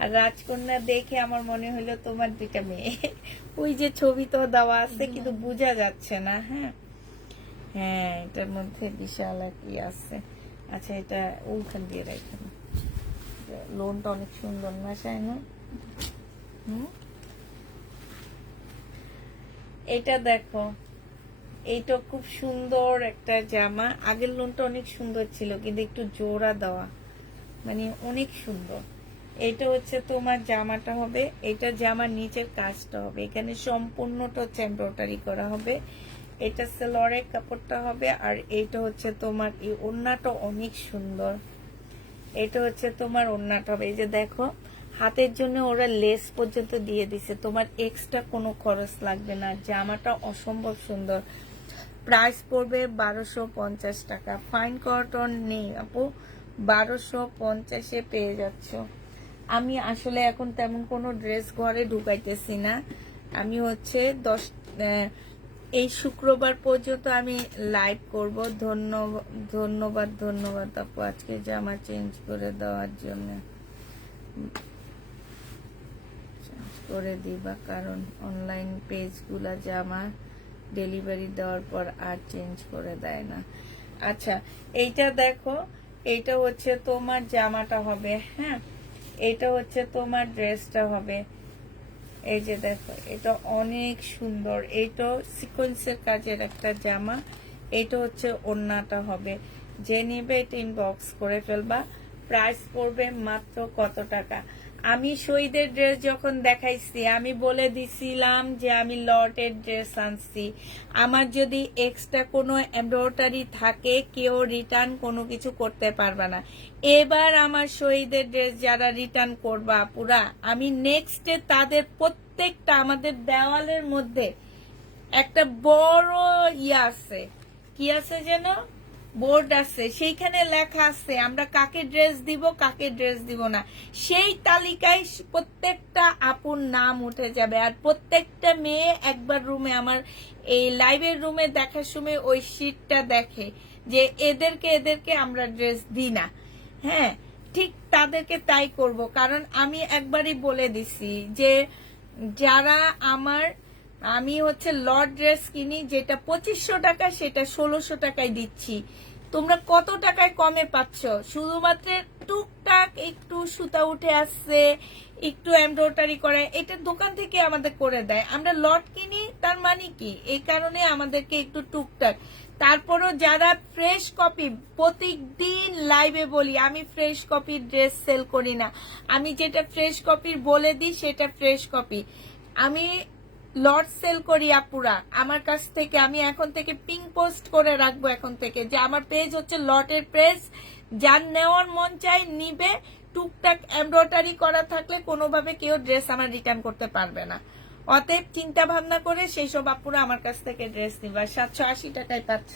আর রাজকন্যা দেখে আমার মনে হলো তোমার 2টা মেয়ে। ওই যে ছবি তো দেওয়া আছে কিন্তু বোঝা যাচ্ছে না। হ্যাঁ হ্যাঁ, এটার মধ্যে বিশাল কি আছে। আচ্ছা, এটা ওখান দিয়ে রাখেন। লোনটা অনেক সুন্দর না শাইনু? এটা দেখো, এইটা খুব সুন্দর একটা জামা, আগের লোনটা অনেক সুন্দর ছিল কিন্তু একটু জোড়া দেওয়া, মানে অনেক সুন্দর। এটা হচ্ছে তোমার জামাটা হবে, এটা জামার নিচের কাজটা হবে, এখানে সম্পূর্ণটা হচ্ছে এমব্রয়ডারি করা হবে। এটা সেলরের কাপড়টা হবে, আর এইটা হচ্ছে তোমার এই ওড়নাটা অনেক সুন্দর। এটা হচ্ছে তোমার ওড়নাটা হবে, এই যে দেখো হাতের জন্য ওরা লেস পর্যন্ত দিয়ে দিছে, তোমার এক্সট্রা কোনো খরচ লাগবে না। জামাটা অসম্ভব সুন্দর। প্রাইস পড়বে 1250 টাকা। ফাইন কটন নেই আপু, 1250-এ পেয়ে যাচ্ছ। আমি আসলে এখন তেমন কোনো ড্রেস ঘরে ঢুকাইতেছি না। আমি হচ্ছে এই শুক্রবার পর্যন্ত আমি লাইভ করব। ধন্যবাদ ধন্যবাদ ধন্যবাদ আপু আজকে জামা চেঞ্জ করে দেওয়ার জন্য। চেঞ্জ করে দিবা, কারণ অনলাইন পেজগুলা জামা ডেলিভারি দেওয়ার পর আর চেঞ্জ করে দেয় না। আচ্ছা, এইটা দেখো, এইটা হচ্ছে তোমার জামাটা হবে, হ্যাঁ, এটা হচ্ছে তোমার ড্রেসটা হবে। এই যে দেখো, এটা অনেক সুন্দর, এইটা সিকোয়েন্সের কাজের একটা জামা। এটা হচ্ছে ওড়নাটা হবে। যে নিবে এটা ইনবক্স করে ফেলবা। প্রাইস পড়বে মাত্র কত টাকা? আমি শহীদের ড্রেস যখন দেখাইছি আমি বলে দিছিলাম যে আমি লটের ড্রেস আনছি, আমার যদি এক্সট্রা কোনো এমব্রয়ডারি থাকে কেউ রিটার্ন কোনো কিছু করতে পারবে না। এবার আমার শহীদের ড্রেস যারা রিটার্ন করবা পুরা, আমি নেক্সটে তাদের প্রত্যেকটা, আমাদের দেওয়ালের মধ্যে একটা বড় ইয়ে আছে, কি আছে যেন, বোর্ড আছে, সেইখানে লেখা আছে আমরা কাকে ড্রেস দিব কাকে ড্রেস দিব না। সেই তালিকায় প্রত্যেকটা আপুর নাম উঠে যাবে। আর প্রত্যেকটা মেয়ে একবার রুমে, আমার এই লাইভের রুমে দেখার সময় ওই শীটটা দেখে যে এদেরকে আমরা ড্রেস দিই না। হ্যাঁ, ঠিক তাদেরকে তাই করব, কারণ আমি একবারই বলে দিছি যে যারা আমি হচ্ছে লট ড্রেস কিনি, যেটা 2500 টাকা সেটা 1600 টাকায় দিচ্ছি। তোমরা কত টাকায় কমে পাচ্ছ? শুধুমাত্র টুকটাক একটু সুতা উঠে আসছে, একটু এমব্রয়ডারি করে, এটা দোকান থেকে আমাদের করে দেয়। আমরা লট কিনি, তার মানে কি, এই কারণে আমাদেরকে একটু টুকটাক। তারপরও যারা ফ্রেশ কপি, প্রত্যেকদিন লাইভে বলি আমি ফ্রেশ কপির ড্রেস সেল করি না। আমি যেটা ফ্রেশ কপির বলে দিই সেটা ফ্রেশ কপি। আমি লট সেল করি আপুরা। আমার কাছ থেকে আমি এখন থেকে পিং পোস্ট করে রাখবো এখন থেকে, যে আমার পেজ হচ্ছে লটের পেজ, যার নেওয়ার মন চাই নিবে। টুকটাক এমব্রয়ডারি করা থাকলে কোনোভাবে কেউ ড্রেস আমার রিটার্ন করতে পারবে না। অতএব চিন্তা ভাবনা করে সেই সব আপুরা আমার কাছ থেকে ড্রেস নিবা। 780 টাকায় পাচ্ছ।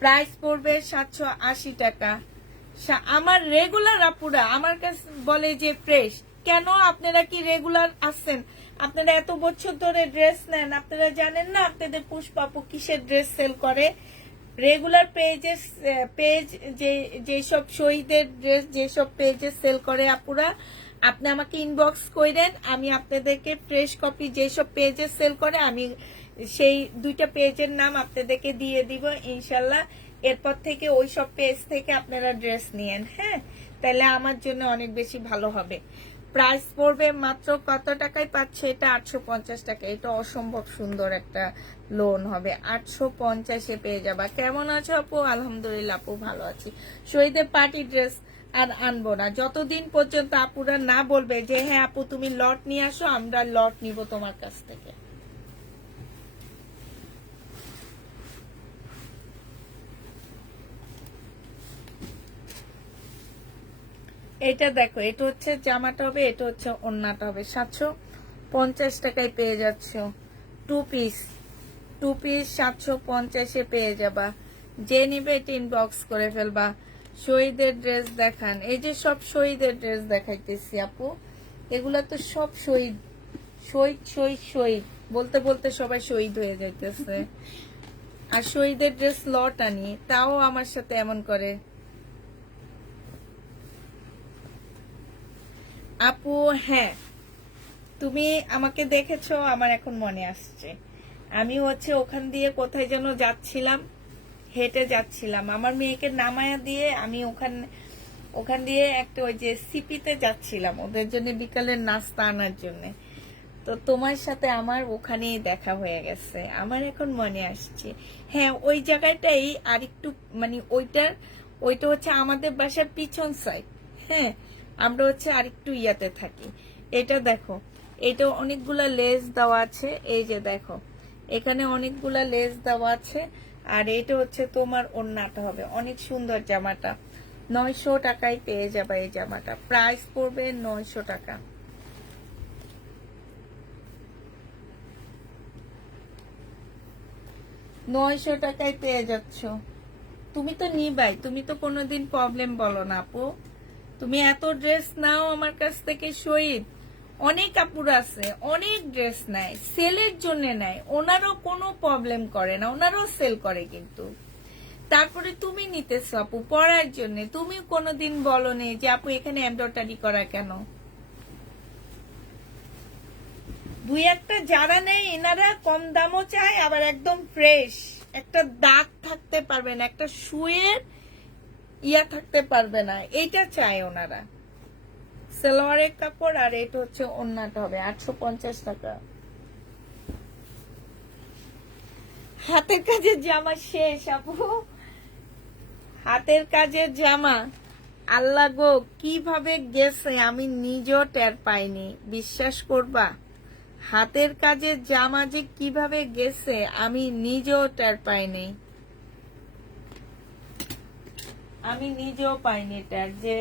প্রাইস পড়বে 780 টাকা। আমার রেগুলার আপুরা আমার কাছে বলে যে ফ্রেশ, কেন আপনারা কি রেগুলার আসছেন? আপনারা এত বছর ধরে ড্রেস নেন, আপনারা জানেন না আপনাদের পুষ্পাপু কিসের ড্রেস সেল করে? রেগুলার পেজ যেসব শহীদের ড্রেস যেসব পেজে সেল করে আপুরা, আপনি আমাকে ইনবক্স করেন, আমি আপনাদেরকে ফ্রেশ কপি যেসব পেজে সেল করে আমি সেই দুইটা পেজের নাম আপনাদেরকে দিয়ে দিব ইনশাল্লাহ। এরপর থেকে ওই সব পেজ থেকে আপনারা ড্রেস নিয়েন, হ্যাঁ, তাহলে আমার জন্য অনেক বেশি ভালো হবে। প্রাইস পড়বে মাত্র কত টাকায় পাচ্ছে? এটা 850 টাকা। এটা অসম্ভব সুন্দর একটা লোন হবে, 850-এ পেয়ে যাবা। কেমন আছো আপু? আলহামদুলিল্লাহ আপু ভালো আছি। শহীদের পার্টি ড্রেস আর আনবো না যতদিন পর্যন্ত আপুরা না বলবে যে হ্যাঁ আপু তুমি লট নিয়ে আসো, আমরা লট নিব তোমার কাছ থেকে। এটা দেখো, এটা হচ্ছে জামাটা হবে, এটা হচ্ছে ওড়নাটা হবে। 750 টাকায় পেয়ে যাচ্ছ। টু পিস 750-এ পেয়ে যাবা। যে নিবে এটা ইনবক্স করে ফেলবা। শহীদের ড্রেস দেখান। এই যে সব শহীদের ড্রেস দেখাইতেছি আপু, এগুলা তো সব শহীদ শহীদ শহীদ শহীদ বলতে বলতে সবাই শহীদ হয়ে যাইতেছে। আর শহীদের ড্রেস লট আনি, তাও আমার সাথে এমন করে। আপু হ্যাঁ, তুমি আমাকে দেখেছো, আমার এখন মনে আসছে। আমি হচ্ছে ওখান দিয়ে কোথায় যেন যাচ্ছিলাম, হেঁটে যাচ্ছিলাম, আমার মেয়েকে নামায়া দিয়ে আমি ওখান দিয়ে একটা ওই যে সিপিতে যাচ্ছিলাম ওদের জন্য বিকালের নাস্তা আনার জন্য। তো তোমার সাথে আমার ওখানেই দেখা হয়ে গেছে, আমার এখন মনে আসছে। হ্যাঁ, ওই জায়গাটাই আরেকটু মানে ওইটা হচ্ছে আমাদের বাসার পিছন সাইড। হ্যাঁ, আমরা হচ্ছে আরেকটু ইয়াতে থাকি। এটা দেখো, এটা অনেকগুলা লেস দেওয়া আছে, এই যে দেখো এখানে অনেকগুলা লেস দেওয়া আছে। আর এটা হচ্ছে তোমার ওড়নাটা হবে, অনেক সুন্দর জামাটা। 900 টাকায় পেয়ে যাবে এই জামাটা, প্রাইস পড়বে 900 টাকা। নয়শো টাকায় পেয়ে যাচ্ছ। তুমি তো নিবাই, তুমি তো কোনোদিন প্রবলেম বলো না আপু। তুমি এত ড্রেস নাও আমার কাছ থেকে শহীদ, অনেক আপুর আছে অনেক ড্রেস নেয়, সেলের জন্য নেয়, ওনারও কোনো প্রবলেম করে না, ওনারও সেল করে। কিন্তু তারপরে তুমি নিতেছো আপু পরার জন্য, তুমি কোনোদিন বলো নি যে আপু এখানে এমব্রয়ডারি করা কেন। দুই একটা যারা নেই এনারা কম দামও চায়, আবার একদম ফ্রেশ, একটা দাগ থাকতে পারবে না, একটা শুয়ের ইয়া থাকতে পারবে না, এইটা চায় ওনারা। সালোয়ারের কাপড়, আর এটা হচ্ছে ওড়নাটা হবে 850 টাকা। হাতের কাজের জামা শেষ আপু, হাতের কাজের জামা আল্লাহ গো কিভাবে গেছে আমি নিজেও টের পাইনি, বিশ্বাস করবা। হাতের কাজের জামা যে কিভাবে গেছে আমি নিজেও টের পাইনি, আমি নিজেও পাইনি টের। যে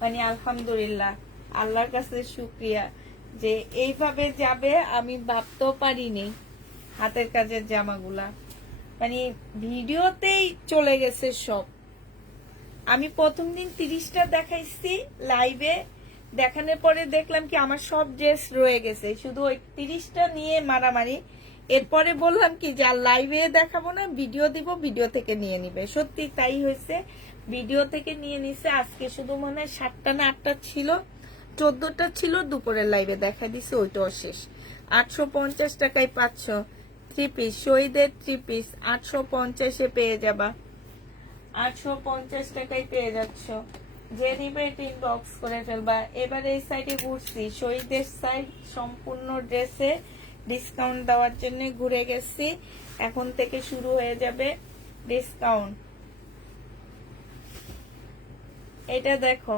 মানে আলহামদুলিল্লাহ, আল্লাহর কাছে শুকরিয়া যে এইভাবে যাবে আমি ভাবতেও পারিনি। হাতের কাজের জামাগুলা মানে ভিডিওতেই চলে গেছে সব। আমি প্রথম দিন 30টা দেখাইছি লাইভে, দেখানোর পরে দেখলাম কি আমার সব ড্রেস রয়ে গেছে, শুধু ওই 30টা নিয়ে মারামারি। এরপরে বললাম কি যে আর লাইভে দেখাবো না, ভিডিও দিব, ভিডিও থেকে নিয়ে নিবে। সত্যি তাই হয়েছে, ভিডিও থেকে নিয়ে নিছে। আজকে শুধু মনে হয় 7টা না 8টা ছিল, 14টা ছিল, দুপুরের লাইভে দেখা দিছে, ওইটাও শেষ। 850 টাকায় পাচ্ছ 3 পিস, শহীদের 3 পিস 850-এ পেয়ে যাবা, 850 টাকায় পেয়ে যাচ্ছ। যে নিবে ইনবক্স করে ফেলবা। এবার এই সাইডে ঘুরছি, শহীদের সাইড সম্পূর্ণ ড্রেসে ডিসকাউন্ট দেওয়ার জন্য ঘুরে গেছি, এখন থেকে শুরু হয়ে যাবে ডিসকাউন্ট। এটা দেখো,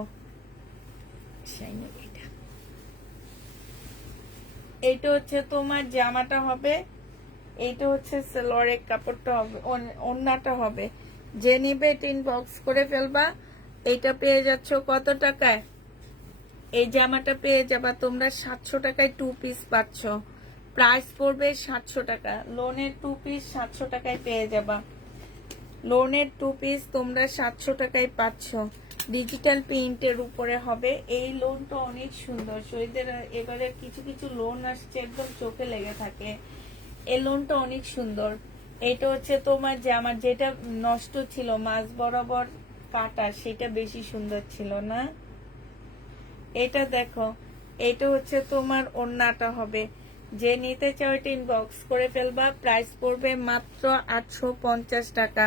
এইটা হচ্ছে তোমার জামাটা হবে, এইটা হচ্ছে সালোয়ারের কাপড়টা হবে, ওড়নাটা হবে। যে নিবে এটা ইনবক্স করে ফেলবা। এইটা পেয়ে যাচ্ছ কত টাকায়? এই জামাটা পেয়ে যাবা তোমরা 700 টাকায় 2 পিস পাচ্ছ, প্রাইস পড়বে 700 টাকা। লোনের 2 পিস 700 টাকায় পেয়ে যাবা, লোনের 2 পিস তোমরা 700 টাকায় পাচ্ছ। ডিজিটাল প্রিন্টের উপরে হবে। এই লোনটা অনেক সুন্দর, শহীদের এবারে কিছু কিছু লোন আসছে একদম চোখে লেগে থাকে, এই লোনটা অনেক সুন্দর। এটা হচ্ছে তোমার যে আমার যেটা নষ্ট ছিল মাঝ বরাবর কাটা, সেটা বেশি সুন্দর ছিল না। এটা দেখো, এটা হচ্ছে তোমার ওড়নাটা হবে। যে নিতে চাও এটা ইনবক্স করে ফেলবা, প্রাইস পড়বে মাত্র 850 টাকা।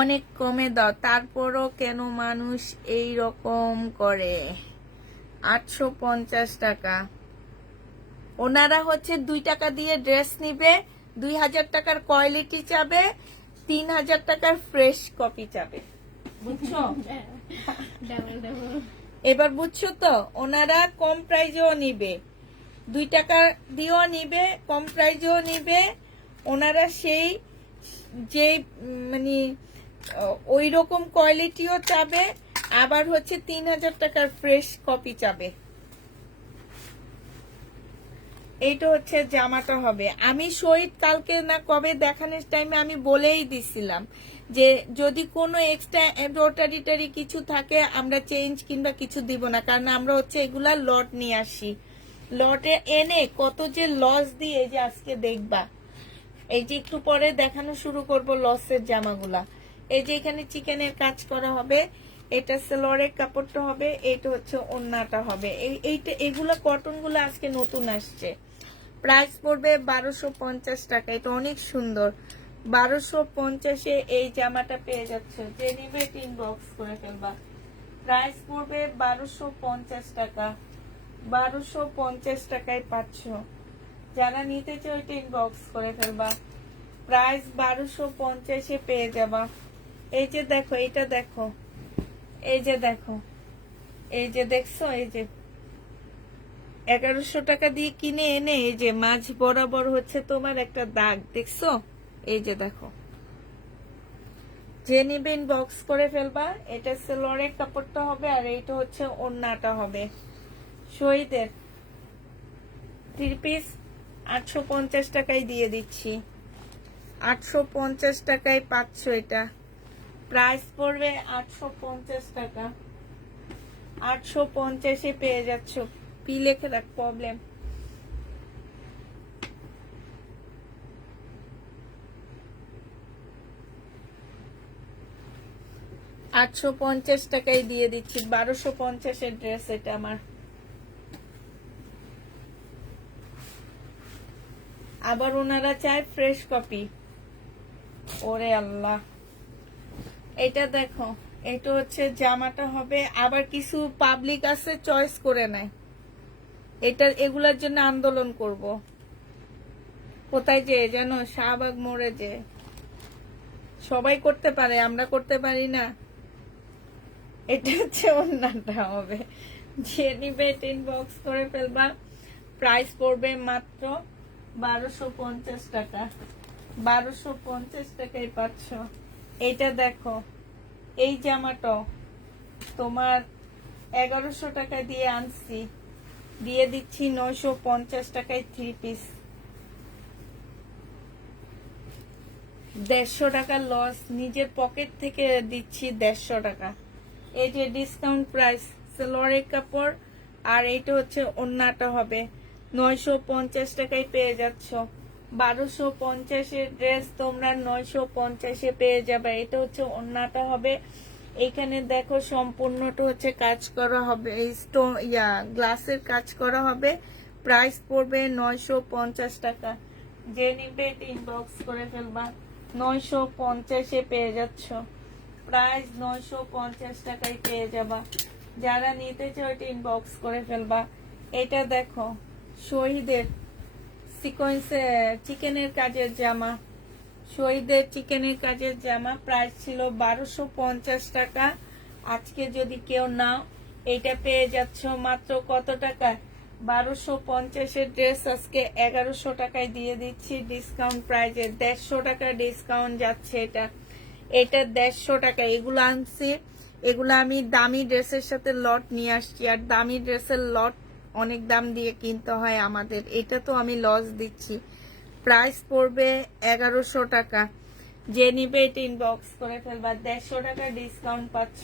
অনেক কমে দাও, তারপরও কেন মানুষ এই রকম করে। 850 টাকা। ওনারা হচ্ছে 2 টাকা দিয়ে ড্রেস নিবে, 2000 টাকার কোয়ালিটি চাবে, 3000 টাকার ফ্রেশ কপি চাবে, বুঝছো? এবার বুঝছো তো, ওনারা কম প্রাইজেও নিবে, 2 টাকা দিয়েও নিবে, কম প্রাইজেও নিবে। ওনারা সেই যে মানে ওই রকম কোয়ালিটিও চাবে, আবার হচ্ছে 3000 টাকার ফ্রেশ কপি চাবে। এইটা হচ্ছে জামাটা হবে। আমি শহীদ কালকে না কবে দেখানোর টাইমে আমি বলেই দিছিলাম যে যদি কোনো এক্সট্রা এমব্রয়ডারি কিছু থাকে আমরা চেঞ্জ কিংবা কিছু দিব না, কারণ আমরা হচ্ছে এগুলা লট নিয়ে আসি, লটে এনে কত যে লস দিয়ে যে আজকে দেখবা। এই যে একটু পরে দেখানো শুরু করব লসের জামাগুলা। এই যে এখানে চিকেনের কাজ করা হবে, এটা সালোয়ারের কাপড়টা হবে, এটা হচ্ছে ওড়নাটা হবে। এইটা এগুলা কটন গুলো আজকে নতুন আসছে, প্রাইস পড়বে 1250 টাকা। এটা অনেক সুন্দর, 1250-এ এই জামাটা পেয়ে যাচ্ছে। যে নিবে ইনবক্স করে ফেলবা, প্রাইস পড়বে 1250 টাকা। 1250 টাকায় পাচ্ছ। যারা নিতে চাও এটা ইনবক্স করে ফেলবা। প্রাইস 1250-এ পেয়ে যাবা। এই যে দেখো, এটা দেখো, এই যে দেখো, এই যে দেখছো, এই যে 1100 টাকা দিয়ে কিনে এনে এই যে মাঝ বরাবর হচ্ছে তোমার একটা দাগ, দেখছো? এই যে দেখো, যে নিবে ইনবক্স করে ফেলবা। এটা সেলোয়ারের কাপড়টা হবে আর এইটা হচ্ছে ওড়নাটা হবে। শহীদের 3 পিস 850 টাকায় দিয়ে দিচ্ছি। 850 টাকায় পাচ্ছ এটা। প্রাইস পড়বে 850 টাকা। 850-এ পেয়ে যাচ্ছ। পি লিখে রাখ, প্রবলেম। $850 টাকায় দিয়ে দিচ্ছি। 1250-এর ড্রেস এটা আমার। আবার ওনারা চায় ফ্রেশ কপি। ওরে আল্লাহ, এটা দেখো, এটা হচ্ছে জামাটা হবে। আবার কিছু পাবলিক আছে চয়েস করে নেয়, এটা এগুলার জন্য আন্দোলন করব। কোথায় যে জানো, শাহবাগ মোড়ে যে। সবাই করতে পারে, আমরা করতে পারি না। এটা হচ্ছে ওড়নাটা হবে। যে নিবে ইনবক্স করে ফেলবা। প্রাইস পড়বে মাত্র 1250 টাকা। 1250 টাকায় পাচ্ছ। এইটা দেখো, এই জামাটা তোমার 1100 টাকা দিয়ে আনছি, দিয়ে দিচ্ছি 950 টাকায় 3 পিস। 150 টাকা লস, নিজের পকেট থেকে দিচ্ছি 150 টাকা। এই যে ডিসকাউন্ট প্রাইস, সালোয়ারের কাপড় আর এইটা হচ্ছে ওড়নাটা হবে। 950 টাকায় পেয়ে যাচ্ছ। 1250-এর ড্রেস তোমরা 950-এ পেয়ে যাবে। এটা হচ্ছে ওড়নাটা হবে। এখানে দেখো সম্পূর্ণটা হচ্ছে কাজ করা হবে, স্টোন গ্লাসের কাজ করা হবে। প্রাইস পড়বে 950 টাকা। যে নিবে ইনবক্স করে ফেলবা। 950-এ পেয়ে যাচ্ছ। প্রাইস 950 টাকায় পেয়ে যাবা। যারা নিতে চাও এটা ইনবক্স করে ফেলবা। এটা দেখো, শহীদের সিকোয়েন্সে চিকেনের কাজের জামা। শহীদের চিকেনের কাজের জামা প্রাইস ছিল 1250 টাকা। আজকে যদি কেউ নাও, এটা পেয়ে যাচ্ছ মাত্র কত টাকা? 1250-এর ড্রেস আজকে 1100 টাকায় দিয়ে দিচ্ছি ডিসকাউন্ট প্রাইজে। 150 টাকা ডিসকাউন্ট যাচ্ছে এটা। এটা 150 টাকা। এগুলো আনছি, এগুলো আমি দামি ড্রেসের সাথে লট নিয়ে আসছি। আর দামি ড্রেসের লট অনেক দাম দিয়ে কিনতে হয় আমাদের, এটা তো আমি লস দিচ্ছি। প্রাইস পড়বে 1100 টাকা। যে নিবে এটা ইনবক্স করে ফেলবা। 150 টাকা ডিসকাউন্ট পাচ্ছ।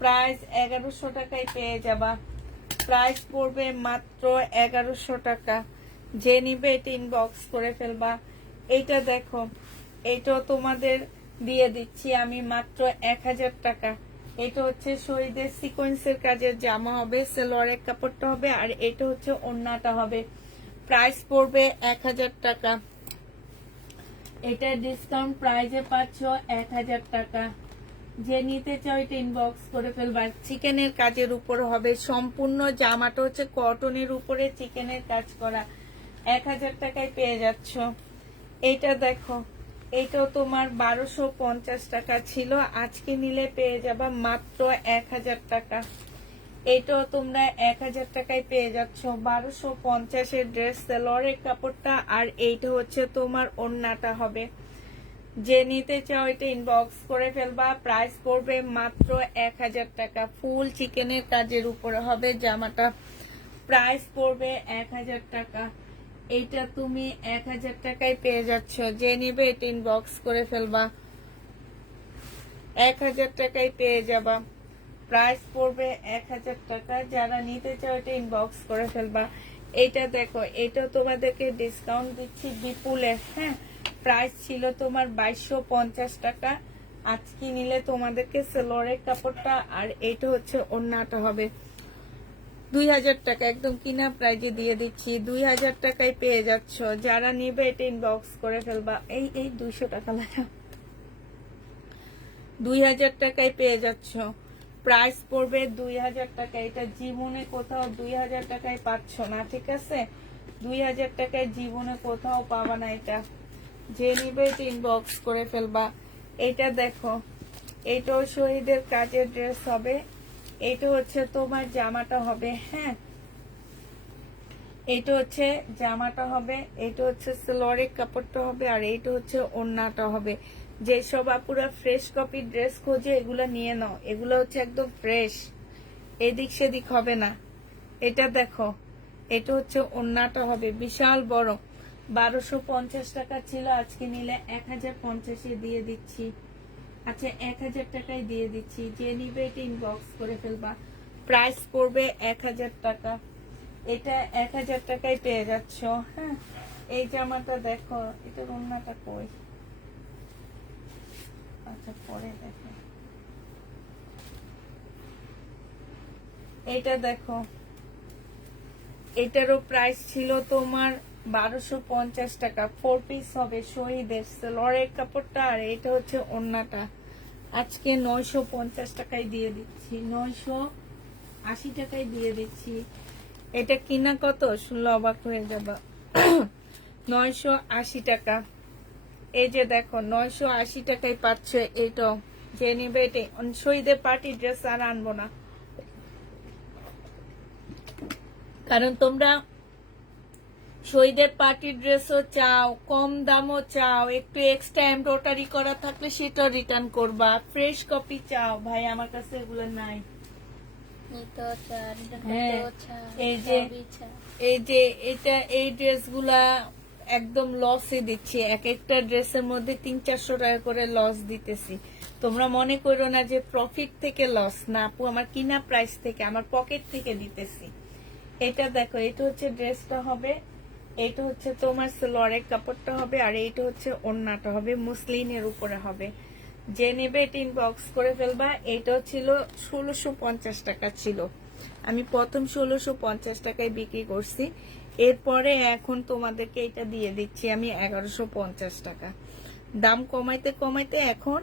প্রাইস 1100 টাকায় পেয়ে যাবা। প্রাইস পড়বে মাত্র 1100 টাকা। যে নিবে এটা ইনবক্স করে ফেলবা। এইটা দেখো, এইটাও তোমাদের দিয়ে দিচ্ছি আমি মাত্র 1000 টাকা। এটা হচ্ছে শহীদের সিকোয়েন্সের কাজের জামা হবে, সালোয়ারের কাপড়টা হবে আর এটা হচ্ছে ওড়নাটা হবে। প্রাইস পড়বে 1000 টাকা। এটা ডিসকাউন্ট প্রাইজে পাচ্ছ 1000 টাকা। যে নিতে চাও এটা ইনবক্স করে ফেলবা। চিকেনের কাজের উপর হবে, সম্পূর্ণ জামাটা হচ্ছে কটনের উপরে চিকেনের কাজ করা। 1000 টাকায় পেয়ে যাচ্ছ। এইটা দেখো, এইটাও তোমার 1250 টাকা ছিল, আজকে নিলে পেয়ে যাবা মাত্র 1000 টাকা। এটাও তোমরা 1000 টাকায় পেয়ে যাচ্ছ। 1250-এর ড্রেস, সালোয়ারের কাপড়টা আর এইটা হচ্ছে তোমার ওড়নাটা হবে। যে নিতে চাও এটা ইনবক্স করে ফেলবা। প্রাইস পড়বে মাত্র 1000 টাকা। ফুল চিকেনের কাজের উপরে হবে জামাটা। প্রাইস পড়বে 1000 টাকা। এইটা তুমি 1000 টাকায় পেয়ে যাচ্ছ। যে নিবে এটা ইনবক্স করে ফেলবা। 1000 টাকায় পেয়ে যাবা। প্রাইস পড়বে 1000 টাকা। যারা নিতে চাও এটা ইনবক্স করে ফেলবা। এটা দেখো, এটা তোমাদেরকে ডিসকাউন্ট দিচ্ছি বিপুলের। হ্যাঁ, প্রাইস ছিল তোমার 2250 টাকা। আজকে নিলে তোমাদেরকে সালোয়ারের কাপড়টা আর এইটা হচ্ছে ওড়নাটা হবে 2000 টাকা। একদম কিনা প্রাইজে দিয়ে দিচ্ছি। 2000 টাকায় পেয়ে যাচ্ছ। যারা নিবে এটা ইনবক্স করে ফেলবা। এই 200 টাকা লাগা। 2000 টাকায় পেয়ে যাচ্ছ। প্রাইস পড়বে 2000 টাকা। এটা জীবনে কোথাও 2000 টাকায় পাচ্ছ না, ঠিক আছে? 2000 টাকায় জীবনে কোথাও পাবা না। এটা যে নিবে ইনবক্স করে ফেলবা। এটা দেখো, এটাও শহীদের কাজের ড্রেস হবে। এটা হচ্ছে তোমার জামাটা হবে, হ্যাঁ, এটা হচ্ছে জামাটা হবে, এটা হচ্ছে সালোয়ারের কাপড়টা হবে, আর এইটা হচ্ছে ওড়নাটা হবে। যেসব আপুরা ফ্রেশ কপি ড্রেস খোঁজে এগুলা নিয়ে নাও, এগুলো হচ্ছে একদম ফ্রেশ, এদিক সেদিক হবে না। এটা দেখো, এটা হচ্ছে ওড়নাটা হবে বিশাল বড়। 1250 টাকা ছিল, আজকে নিলে 1050-এ দিয়ে দিচ্ছি। আচ্ছা, 1000 টাকায় দিয়ে দিচ্ছি। যে নিবে এটা ইনবক্স করে ফেলবা। প্রাইস পড়বে 1000 টাকা। এটা 1000 টাকায় পেয়ে যাচ্ছ, হ্যাঁ। এই জামাটা দেখো, এটা ওড়নাটা কই? আচ্ছা, পরে দেখো। এটা দেখো, এটারও প্রাইস ছিল তোমার 1250 টাকা। 4 পিস হবে, শহীদের সালোয়ারের কাপড়টা, আর এটা হচ্ছে ওড়নাটা। আজকে 950 টাকায় দিয়ে দিচ্ছি, 980 টাকায় দিয়ে দিচ্ছি। এটা কিনা কত শুনলে অবাক হয়ে যাবা। 980 টাকা। এই যে দেখো, 980 টাকায় পাচ্ছ। এইটা যে নিবে এটা শহীদের পার্টি ড্রেস আর আনবো না, কারণ তোমরা শহীদের পার্টি ড্রেসও চাও, কম দামও চাও, একটু এক্সট্রা এমব্রয়ডারি করা থাকলে সেটা রিটার্ন করবা। ফ্রেশ কপি চাও, ভাই আমার কাছে এগুলো নাই। হ্যাঁ, এই যে এটা, এই ড্রেসগুলা একদম লসে দিচ্ছি। এক একটা ড্রেসের মধ্যে 300-400 টাকা করে লস দিতেছি। তোমরা মনে করো না যে প্রফিট থেকে লস, না আপু, আমার কিনা প্রাইস থেকে, আমার পকেট থেকে দিতেছি। এটা দেখো, এটা হচ্ছে ড্রেসটা হবে, এটা হচ্ছে তোমার সালোয়ারের কাপড়টা হবে, আর এইটা হচ্ছে ওড়নাটা হবে, মুসলিনের উপরে হবে। যে নেবে এটা ইনবক্স করে ফেলবা। এটাও ছিল 1650 টাকা ছিল, আমি প্রথম 1650 টাকায় বিক্রি করছি। এরপরে এখন তোমাদেরকে এটা দিয়ে দিচ্ছি আমি 1150 টাকা। দাম কমাইতে কমাইতে এখন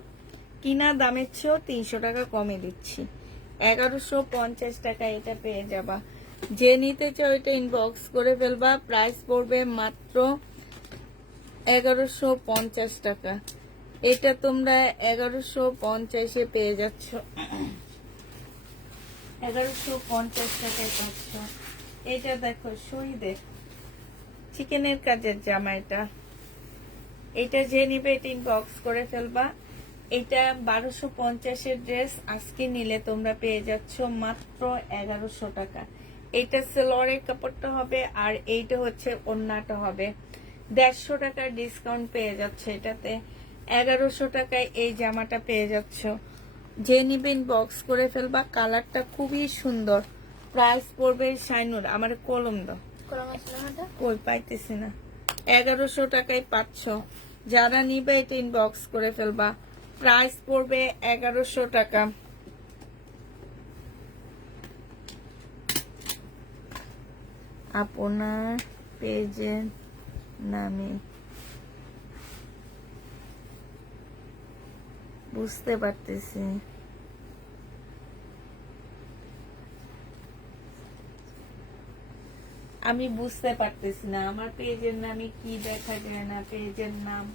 কিনা দামের চেয়েও 300 টাকা কমে দিচ্ছি। 1150 টাকা এটা পেয়ে যাবা। যে নিতে চাও এটা ইনবক্স করে ফেলবা। প্রাইস পড়বে মাত্র 1150 টাকা। এটা তোমরা 1150-এ পেয়ে যাচ্ছ, 1150 টাকায় পাচ্ছ। এটা দেখো, শহীদের চিকেনের কাজের জামা। এটা যে নিবে এটা ইনবক্স করে ফেলবা। এটা 1250-এর ড্রেস, আজকে নিলে তোমরা পেয়ে যাচ্ছ মাত্র 1100 টাকা। এটা সালোয়ারের কাপড়টা হবে, আর এইটা হচ্ছে ওড়নাটা হবে। 150 টাকার ডিসকাউন্ট পেয়ে যাচ্ছে এটাতে। 1100 টাকায় এই জামাটা পেয়ে যাচ্ছ। যে নিবে ইনবক্স করে ফেলবা। কালারটা খুবই সুন্দর। প্রাইস পড়বে শাইনুর, আমার কলম দাও, কই পাইতেছি না। 1100 টাকায় পাচ্ছ। যারা নিবে এটা ইনবক্স করে ফেলবা। প্রাইস পড়বে 1100 টাকা। আপনার পেজের নামে বুঝতে পারতেছি, আমি বুঝতে পারতেছি না আমার পেজের নামে কি দেখা যায় না, পেজের নাম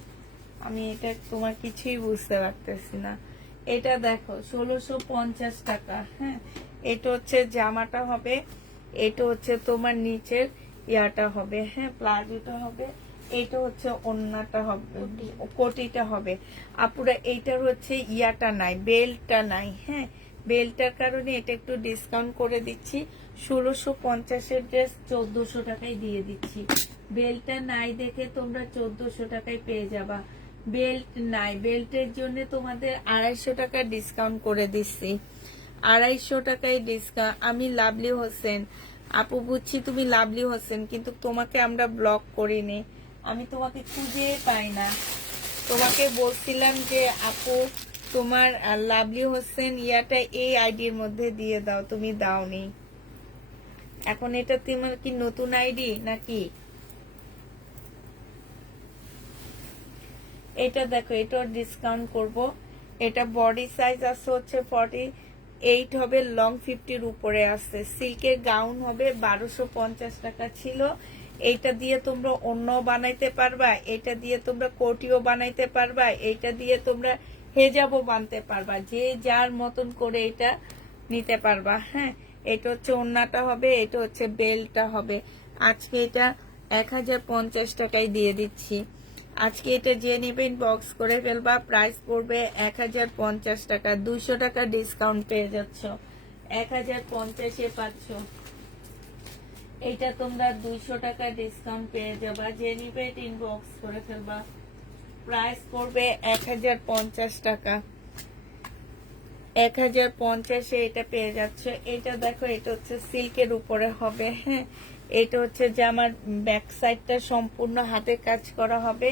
আমি এটা তোমার কিছুই বুঝতে পারতেছি না। এটা দেখো 1650 টাকা, হ্যাঁ। এটা হচ্ছে জামাটা হবে, এটা হচ্ছে তোমার নিচের ইয়াটা হবে, হ্যাঁ, প্লাজোটা হবে। এটা হচ্ছে ওড়নাটা হবে, কোটিটা হবে। আপুরা এইটার হচ্ছে ইয়াটা নাই, বেল্টটা নাই, হ্যাঁ। বেল্টটার কারণে এটা একটু ডিসকাউন্ট করে দিচ্ছি। 1650-এর ড্রেস 1400 টাকায় দিয়ে দিচ্ছি। বেল্টটা নাই দেখে তোমরা 1400 টাকায় পেয়ে যাবা। বেল্ট নাই, বেল্টের জন্য তোমাদের 250 টাকা ডিসকাউন্ট করে দিচ্ছি। 250 টাকায় ডিসকাউন্ট। আমি লাভলি হোসেন আপু, বুঝছি তুমি লাভলি হোসেন, কিন্তু তোমাকে আমরা ব্লক করিনি, আমি তোমাকে খুঁজে পাই না। তোমাকে বলছিলাম যে আপু তোমার লাভলি হোসেন ইয়াটা এই আইডির মধ্যে দিয়ে দাও, তুমি দাওনি। এখন এটা তোমার কি নতুন আইডি নাকি? এটা দেখো, এটা ডিসকাউন্ট করব। এটা বডি সাইজ আছে হচ্ছে 8 হবে, লং 50-র উপরে আছে। সিল্কের গাউন হবে 1250 টাকা ছিল। এইটা দিয়ে তোমরা অন্য বানাইতে পারবা, এটা দিয়ে তোমরা কোটিও বানাইতে পারবা, এইটা দিয়ে তোমরা হেজাবও বানতে পারবা, যে যার মতন করে এটা নিতে পারবা। হ্যাঁ, এটা হচ্ছে ওড়নাটা হবে, এটা হচ্ছে বেলটা হবে। আজকে এটা 1050 টাকায় দিয়ে দিচ্ছি। আজকে এটা যে নেবেন বক্স করে ফেলবা, প্রাইস পড়বে 1050 টাকা, 200 টাকা ডিসকাউন্ট পেয়ে যাচ্ছ, 1050-এ পাচ্ছ। এইটা তোমরা 200 টাকা ডিসকাউন্ট পেয়ে যাবা, যে নিবেন ইনবক্স করে ফেলবা, প্রাইস পড়বে 1050 টাকা, 1050-এ এটা পেয়ে যাচ্ছে। এটা দেখো, এটা হচ্ছে সিল্কের উপরে হবে। হ্যাঁ, এটা হচ্ছে জামার ব্যাক সাইডটা সম্পূর্ণ হাতে কাজ করা হবে,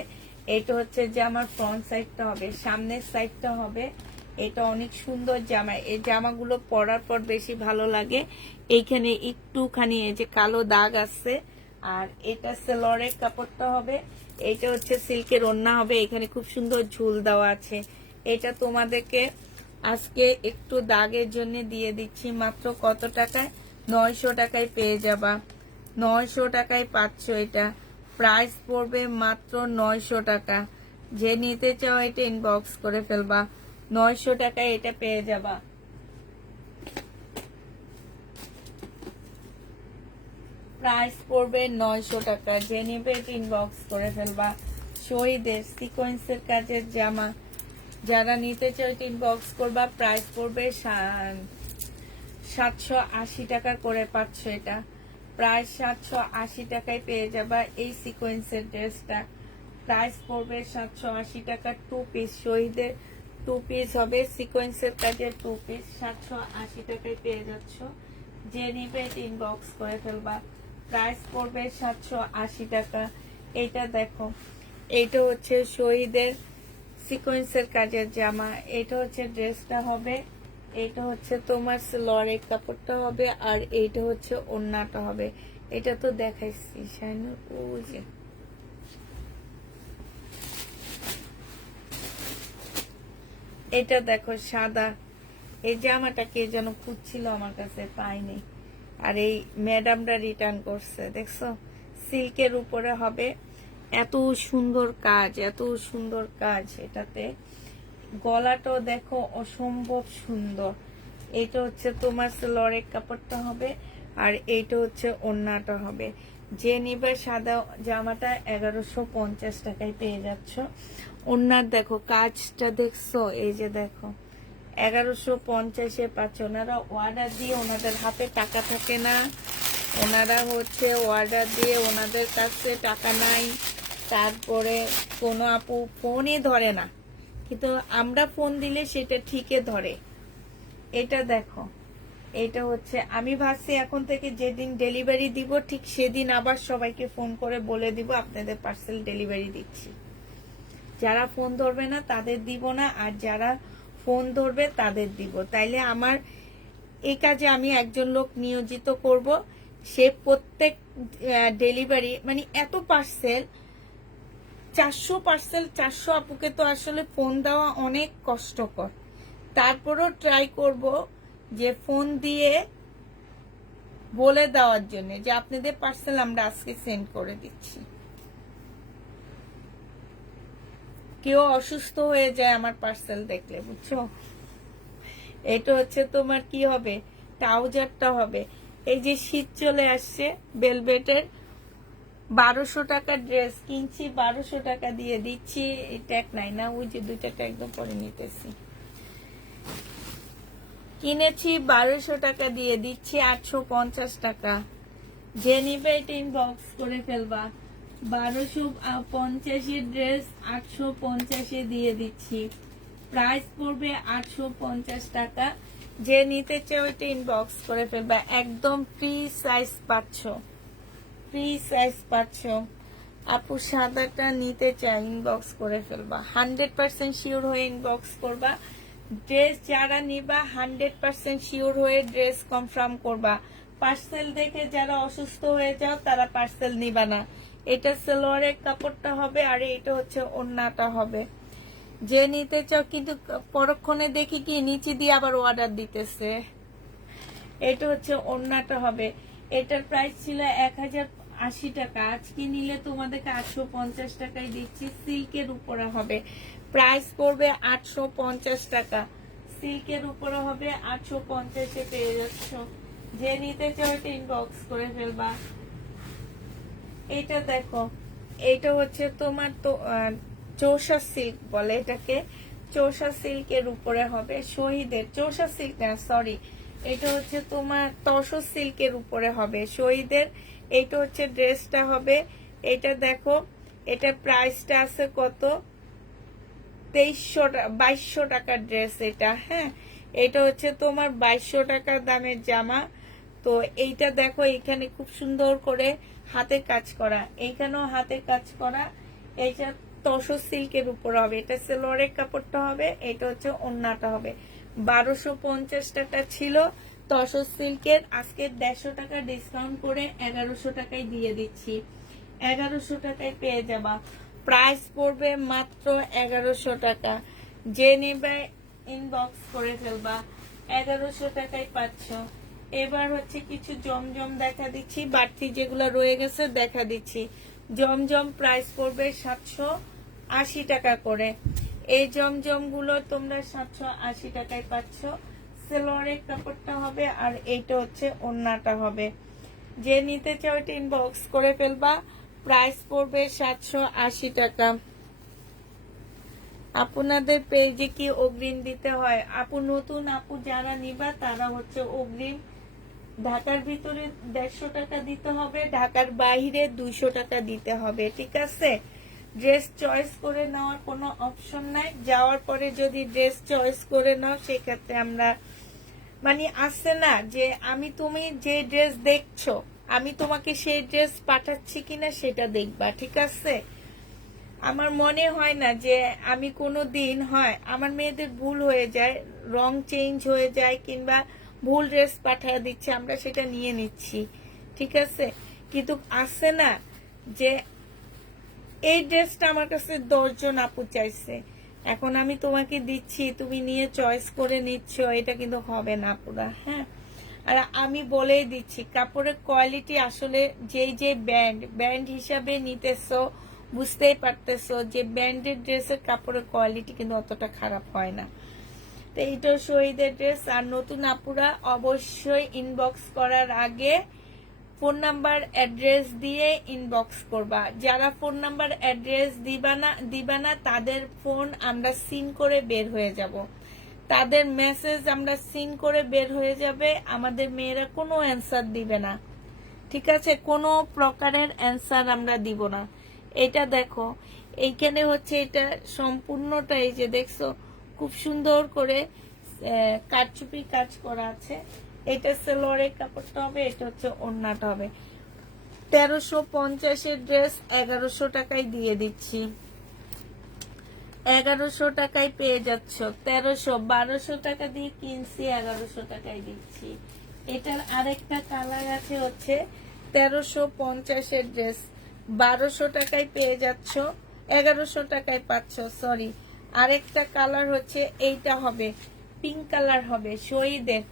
এটা হচ্ছে জামার ফ্রন্ট সাইডটা হবে, সামনের সাইডটা হবে। এটা অনেক সুন্দর জামা, এই জামাগুলো পরার পর বেশি ভালো লাগে। এইখানে একটুখানি এই যে কালো দাগ আছে। আর এটা সেলরের কাপড়টা হবে, এটা হচ্ছে সিল্কের ওড়না হবে, এখানে খুব সুন্দর ঝুল দেওয়া আছে। এটা তোমাদেরকে আজকে একটু দাগের জন্য দিয়ে দিচ্ছি মাত্র কত টাকায়, 900 টাকায় পেয়ে যাবা, 900 টাকায় পাচ্ছ। এটা প্রাইস পড়বে মাত্র 900 টাকা, যে নিতে চাও এটা ইনবক্স করে ফেলবা, 900 টাকায় এটা পেয়ে যাবা। প্রাইস পড়বে 900 টাকা, যে নিবে এটা ইনবক্স করে ফেলবা। শহীদের সিকোয়েন্সের কাজের জামা, যারা নিতে চাও এটা ইনবক্স করবা, প্রাইস পড়বে 780 টাকা করে পাচ্ছ। এটা প্রাইস 780 টাকায় পেয়ে যাবা এই সিকোয়েন্সের ড্রেসটা, প্রাইস পড়বে 780 টাকা। 2 পিস, শহীদের 2 পিস হবে, সিকোয়েন্সের কাজের 2 পিস 780 টাকায় পেয়ে যাচ্ছ, যে নিবে ইনবক্স করে ফেলবা, প্রাইস পড়বে 780 টাকা। এইটা দেখো, এইটা হচ্ছে শহীদের সিকোয়েন্সের কাজের জামা, এটা হচ্ছে ড্রেসটা হবে, এটা হচ্ছে তোমার লরের কাপড়টা হবে, আর এইটা হচ্ছে ওড়নাটা হবে। এটা তো দেখাইছি শাইনুর, ও যে এটা দেখো সাদা, এই জামাটা কে যেন খুঁজছিল আমার কাছে পাইনি, আর এই ম্যাডামরা রিটার্ন করছে, দেখছো সিল্কের উপরে হবে, এত সুন্দর কাজ, এত সুন্দর কাজ। এটাতে গলাটাও দেখো অসম্ভব সুন্দর। এইটা হচ্ছে তোমার লরের কাপড়টা হবে, আর এইটা হচ্ছে ওড়নাটা হবে। যে নিবে সাদা জামাটা 1150 টাকায় পেয়ে যাচ্ছ। ওড়নার দেখো কাজটা দেখছো, এই যে দেখো 1150-এ পাচ্ছ। ওনারা অর্ডার দিয়ে, ওনাদের হাতে টাকা থাকে না, ওনারা হচ্ছে অর্ডার দিয়ে, ওনাদের কাছে টাকা নাই, তারপরে কোনো আপু ফোনই ধরে না, কিন্তু আমরা ফোন দিলে সেটা ঠিকই ধরে। এটা দেখো, এটা হচ্ছে, আমি ভাবছি এখন থেকে যেদিন ডেলিভারি দিব ঠিক সেদিন আবার সবাইকে ফোন করে বলে দিব আপনাদের পার্সেল ডেলিভারি দিচ্ছি। যারা ফোন ধরবে না তাদের দিব না, আর যারা ফোন ধরবে তাদের দিব। তাইলে আমার এই কাজে আমি একজন লোক নিয়োজিত করব, সে প্রত্যেক ডেলিভারি, মানে এত পার্সেল, 400 পার্সেল, 400 আপুকে তো আসলে ফোন দেওয়া অনেক কষ্টকর, তারপরও ট্রাই করব যে ফোন দিয়ে বলে দেওয়ার জন্য যে আপনাদের পার্সেল আমরা আজকে সেন্ড করে দিচ্ছি। কেউ অসুস্থ হয়ে যায় আমার পার্সেল দেখলে, বুঝছো। এটা হচ্ছে তোমার কি হবে, ট্রাউজারটা হবে, এই যে শীত চলে আসছে, বেলভেটের 1200 টাকার ড্রেস কিনছি, 1200 টাকা দিয়ে দিচ্ছি। ট্যাগ নাই না, ওই যে দুইটা ট্যাগ একদম পরে নিতেছি, কিনেছি 1200 টাকা দিয়ে দিচ্ছি 850 টাকা। যে নিবে এটা ইনবক্স করে ফেলবা, 1250 ড্রেস 850 দিয়ে দিচ্ছি, প্রাইস পড়বে 850 টাকা। যে নিতে চাও এটা ইনবক্স করে ফেলবা, একদম ফ্রি সাইজ পাচ্ছ, ফ্রি সাইজ পাচ্ছ। আপু সাদাটা নিতে চাই, ইনবক্স করে ফেলবা, 100% শিওর হয়ে ইনবক্স করবা। ড্রেস যারা নিবা 100% শিওর হয়ে ড্রেস কনফার্ম করবা। পার্সেল দেখে যারা অসুস্থ হয়ে যাও তারা পার্সেল নিবা না। এটা সালোয়ারের কাপড়টা হবে, আর এটা হচ্ছে ওড়নাটা হবে। যে নিতে চাও, কিন্তু পরক্ষণে দেখি কি নিচে দিয়ে আবার অর্ডার দিতেছে। এটা হচ্ছে ওড়নাটা হবে, এটার প্রাইস ছিল 1080 টাকা, আজকে নিলে তোমাদেরকে 850 টাকায় দিচ্ছি। সিল্কের উপরে হবে, প্রাইস পড়বে 850 টাকা। সিল্কের উপরে হবে 850-এ পেয়ে যাচ্ছ। যে নিতে চাও এটা ইনবক্স করে ফেলবা। এটা দেখো, এটা হচ্ছে তোমার তো চৌষা সিল্ক বলে এটাকে, চৌষা সিল্কের উপরে হবে, শহীদের চৌষা সিল্ক না সরি, এটা হচ্ছে তোমার তসর সিল্কের উপরে হবে শহীদের। এটা হচ্ছে ড্রেসটা হবে, এটা দেখো, এটা প্রাইসটা আছে কত, 2200 টাকার ড্রেস এটা। হ্যাঁ, এটা হচ্ছে তোমার 2200 টাকার দামের জামা। তো এইটা দেখো, এখানে খুব সুন্দর করে হাতে কাজ করা, এইখানেও হাতে কাজ করা। এটা তসর সিল্কের উপর হবে, এটা সেলোয়ারের কাপড়টা হবে, এটা হচ্ছে ওড়নাটা হবে। 1250 টাকা ছিল তসর সিল্কের, আজকে 150 টাকা ডিসকাউন্ট করে 1100 টাকায় দিয়ে দিচ্ছি। 1100 টাকায় পেয়ে যাবা, প্রাইস পড়বে মাত্র 1100 টাকা। যে নেবে ইনবক্স করে ফেলবা, 1100 টাকায় পাচ্ছ। এবার হচ্ছে কিছু জমজম দেখা দিচ্ছি, বাড়তি যেগুলো রয়ে গেছে দেখা দিচ্ছি। জমজম প্রাইস পড়বে 780 টাকা করে। এই জমজম গুলো তোমরা 780 টাকায় পাচ্ছ। সেলোয়ারের কাপড়টা হবে, আর এইটা হচ্ছে ওড়নাটা হবে। যে নিতে চাও এটা ইনবক্স করে ফেলবা, প্রাইস পড়বে 780 টাকা। আপনাদের পেজে কি অগ্রিম দিতে হয়? আপু নতুন আপু যারা নিবা তারা হচ্ছে অগ্রিম ঢাকার ভিতরে 150 টাকা দিতে হবে, ঢাকার বাইরে 200 টাকা দিতে হবে, ঠিক আছে? ড্রেস চয়েস করে নেওয়ার কোনো অপশন নাই, যাওয়ার পরে যদি ড্রেস চয়েস করে নাও সেক্ষেত্রে আমরা মানে আসছে না যে আমি তুমি যে ড্রেস দেখছো আমি তোমাকে সেই ড্রেস পাঠাচ্ছি কিনা সেটা দেখবা, ঠিক আছে? আমার মনে হয় না যে আমি কোনো দিন, হয় আমার মেয়েদের ভুল হয়ে যায়, রং চেঞ্জ হয়ে যায় কিংবা ভুল ড্রেস পাঠিয়ে দিচ্ছে, আমরা সেটা নিয়ে নিচ্ছি, ঠিক আছে? কিন্তু আসছে না যে এই ড্রেসটা আমার কাছে 10 জন আপু চাইছে, এখন আমি তোমাকে দিচ্ছি তুমি নিয়ে চয়েস করে নিচ্ছ, এটা কিন্তু হবে না পুরা। হ্যাঁ, আর আমি বলেই দিচ্ছি কাপড়ের কোয়ালিটি আসলে যে ব্যান্ড হিসাবে নিতেছো বুঝতেই পারতেছো যে ব্যান্ডের ড্রেসের কাপড়ের কোয়ালিটি কিন্তু অতটা খারাপ হয় না। তো এইটা শহীদের ড্রেস। আর নতুন আপুরা অবশ্যই ইনবক্স করার আগে ফোন নাম্বার অ্যাড্রেস দিয়ে ইনবক্স করবা। যারা ফোন নাম্বার অ্যাড্রেস দিবা না তাদের ফোন আমরা সিন করে বের হয়ে যাব, তাদের মেসেজ আমরা সিন করে বের হয়ে যাবে, আমাদের মেয়েরা কোনো অ্যান্সার দিবে না, ঠিক আছে? কোনো প্রকারের অ্যান্সার আমরা দিব না। এটা দেখো, এইখানে হচ্ছে এটা সম্পূর্ণটা এই যে দেখছো খুব সুন্দর করে কারচুপি কাজ করা আছে। এটা সেলোয়ারের কাপড়টা হবে, এটা হচ্ছে ওড়নাটা হবে। 1350-এর ড্রেস 1100 টাকায় দিয়ে দিচ্ছি, 1100 টাকায় পেয়ে যাচ্ছ। 1200 টাকা দিয়ে কিনছি, 1100 টাকায় দিচ্ছি। এটার আরেকটা কালার আছে হচ্ছে 1350-এর ড্রেস 1200 টাকায় পেয়ে যাচ্ছ, 1100 টাকায় পাচ্ছ, সরি। আরেকটা কালার হচ্ছে এইটা হবে, পিঙ্ক কালার হবে শহীদের।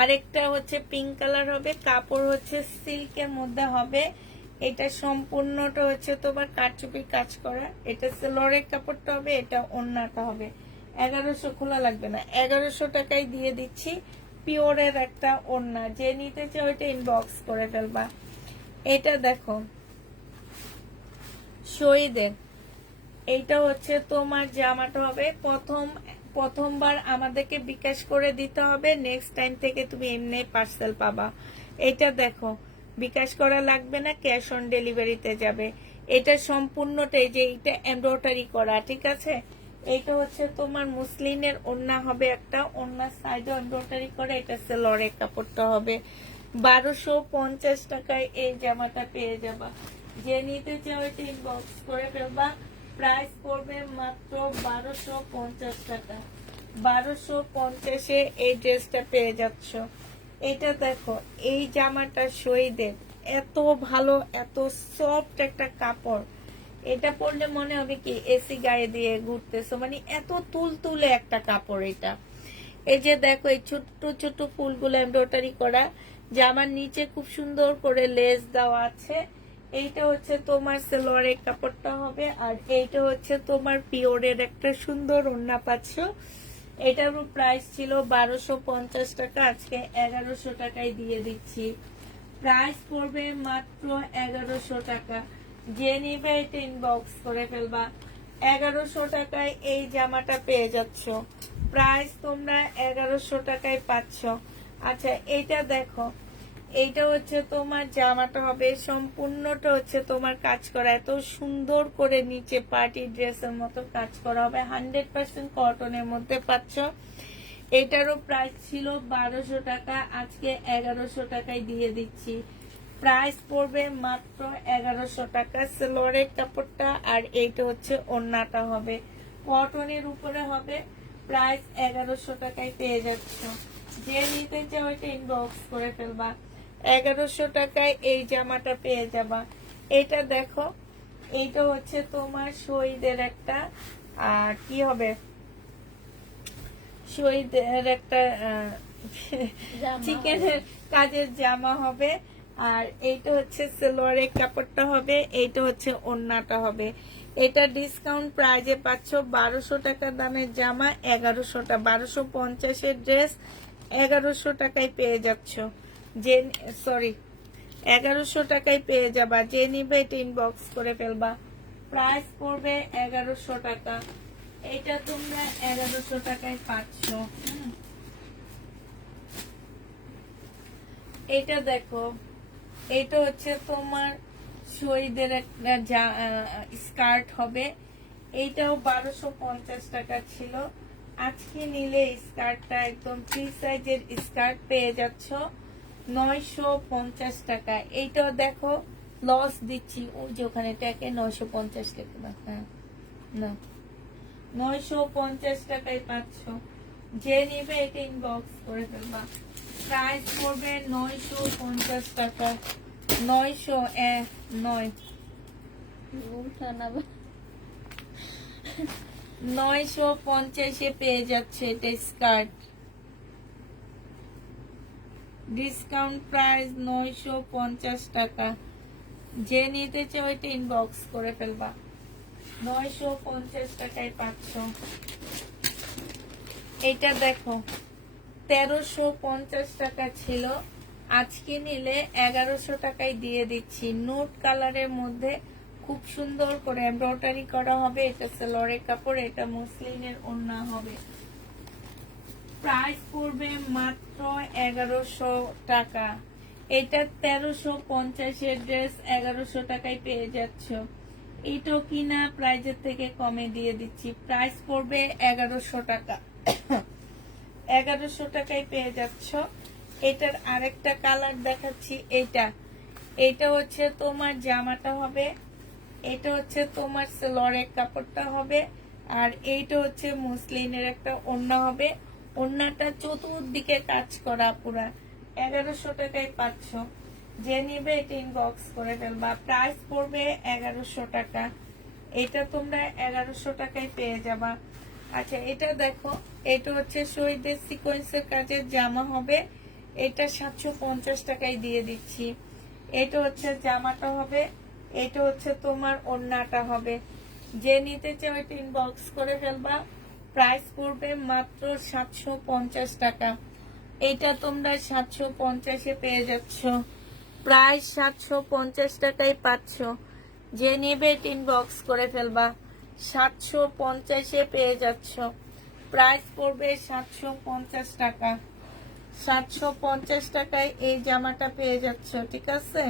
আরেকটা হচ্ছে পিঙ্ক কালার হবে, কাপড় হচ্ছে সিল্কের মধ্যে হবে। এটা সম্পূর্ণটা হচ্ছে তোমার কারচুপি কাজ করা, এটা সেলোয়ারের কাপড়টা হবে, এটা ওড়নাটা হবে। 1100 খোলা লাগবে না, 1100 টাকায় দিয়ে দিচ্ছি। পিওরের একটা ওড়না, যে নিতে চাও এটা ইনবক্স করে ফেলবা। এটা দেখো শহীদের, এইটা হচ্ছে তোমার জামাটা হবে। প্রথমবার আমাদেরকে বিকাশ করে দিতে হবে, নেক্সট টাইম থেকে তুমি এমনি পার্সেল পাবা। এটা দেখো, বিকাশ করা লাগবে না, ক্যাশ অন ডেলিভারিতে যাবে। এটা সম্পূর্ণটাই যে এটা এমব্রয়ডারি করা, ঠিক আছে? এটা হচ্ছে তোমার মুসলিনের ওড়না হবে, একটা ওড়নার সাইডে এমব্রয়ডারি করে, এটা সেলোয়ারের কাপড়টা হবে। 1250 টাকায় এই জামাটা পেয়ে যাবা। যে নিতে চাও এটা ইনবক্স করে ফেলবা, প্রাইস পড়বে মাত্র 1250 টাকা। 1250-এ এই ড্রেসটা পেয়ে যাচ্ছ। এটা দেখো, এই জামাটা শহীদের, এত ভালো, এত সফট একটা কাপড়, এটা পরলে মনে হবে কি এসি গায়ে দিয়ে ঘুরতেছো, মানে এত তুলতুলে একটা কাপড় এটা। এই যে দেখো এই ছোট্ট ছোট্ট ফুলগুলো এমব্রয়ডারি করা, জামার নিচে খুব সুন্দর করে লেস দেওয়া আছে। এইটা হচ্ছে তোমার সালোয়ারের কাপড়টা হবে, আর এইটা হচ্ছে তোমার পিওরের একটা সুন্দর ওড়না পাচ্ছ। এটার প্রাইস ছিল 1250 টাকা, আজকে 1100 টাকায় দিয়ে দিচ্ছি। প্রাইস পড়বে মাত্র 1100 টাকা। যে নিবে এটা ইনবক্স করে ফেলবা। 1100 টাকায় এই জামাটা পেয়ে যাচ্ছ। প্রাইস তোমরা 1100 টাকায় পাচ্ছ। আচ্ছা এইটা দেখো, এইটা হচ্ছে তোমার জামাটা হবে সম্পূর্ণটা হচ্ছে তোমার কাজ করা, এত সুন্দর করে নিচে পার্টি ড্রেসের মতো কাজ করা হবে, 100% কটনের মধ্যে পাচ্ছ। এটারও প্রাইস ছিল 1200 টাকা, আজকে 1100 টাকায় দিয়ে দিচ্ছি। প্রাইস পড়বে মাত্র 1100 টাকা। সালোয়ারের কাপড়টা আর এইটা হচ্ছে ওড়নাটা হবে, কটনের উপরে হবে। প্রাইস 1100 টাকায় পেয়ে যাচ্ছ। যে নিতে চাও এটা ইনবক্স করে ফেলবা। 1100 টাকায় এই জামাটা পেয়ে যাবা। এটা দেখো, এইটা হচ্ছে তোমার শহীদের একটা কি হবে, শহীদের একটা চিকেনের কাজের জামা হবে। আর এইটা হচ্ছে সালোয়ারের কাপড়টা হবে, এইটা হচ্ছে ওড়নাটা হবে। এটা ডিসকাউন্ট প্রাইজে পাচ্ছ 1200 টাকা দামের জামা 1100 টাকা, 1250 ড্রেস 1100 টাকায় পেয়ে যাচ্ছ। যে সরি 1100 টাকায় পেয়ে যাবা। যে নিবে এটা ইনবক্স করে ফেলবা। প্রাইস পড়বে 1100 টাকা। এটা তোমরা 1100 টাকায় পাচ্ছ। এটা দেখো, এটা হচ্ছে তোমার শহীদের একটা স্কার্ট হবে। এইটাও 1250 টাকা ছিল, আজকে নিলে স্কার্টটা একদম ফ্রি সাইজের স্কার্ট পেয়ে যাচ্ছ 950 টাকা। এইটাও দেখো লস দিচ্ছি, ওই যে ওখানে ট্যাকে 950 টাকা, হ্যাঁ না 950 টাকায় পাচ্ছ। যে নিবে এটা ইনবক্স করে ফেলবা। প্রাইস পড়বে 950 টাকা। 950 পেয়ে যাচ্ছে এটা স্কার্ট। ডিসকাউন্ট প্রাইস 950 টাকা। যে নিতে চাও এটা ইনবক্স করে ফেলবা। 950 টাকায় পাচ্ছ। এটা দেখো 1350 টাকা ছিল, আজকে নিলে 1100 টাকায় দিয়ে দিচ্ছি। নোট কালারের মধ্যে খুব সুন্দর করে এমব্রয়ডারি করা হবে। এটা সালোয়ারের কাপড়, এটা মসলিনের ওড়না হবে। প্রাইস পড়বে মাত্র 1100 টাকা। এটা 1350 ড্রেস 1100 টাকায় পেয়ে যাচ্ছ। এটাও কিনা প্রাইজের থেকে কমে দিয়ে দিচ্ছি। প্রাইস পড়বে 1100 টাকা। 1100 টাকায় পেয়ে যাচ্ছ। এটার আরেকটা কালার দেখাচ্ছি। এটা হচ্ছে তোমার জামাটা হবে, এটা হচ্ছে তোমার সালোয়ারের কাপড়টা হবে, আর এইটা হচ্ছে মসলিনের একটা ওড়না হবে। ওড়নাটা চতুর্দিকে কাজ করা পুরা। 1100 টাকায় পাচ্ছ। যে নিবে এটা ইনবক্স করে ফেলবা। প্রাইস পড়বে 1100 টাকা। এটা তোমরা 1100 টাকায় পেয়ে যাবা। আচ্ছা এটা দেখো, এটা হচ্ছে শহীদের সিকোয়েন্সের কাজের জামা হবে। এটা 750 টাকায় দিয়ে দিচ্ছি। এটা হচ্ছে জামাটা হবে, এটা হচ্ছে তোমার ওড়নাটা হবে। যে নিতে চাও এটা ইনবক্স করে ফেলবা। প্রাইস পড়বে মাত্র 750 টাকা। এটা তোমরা 750 পেয়ে যাচ্ছ। প্রাইস 750 টাকায় পাচ্ছ। যে নেবে এটা ইনবক্স করে ফেলবা। 750 পেয়ে যাচ্ছ। প্রাইস পড়বে 750 টাকা। 750 টাকায় এই জামাটা পেয়ে যাচ্ছ, ঠিক আছে।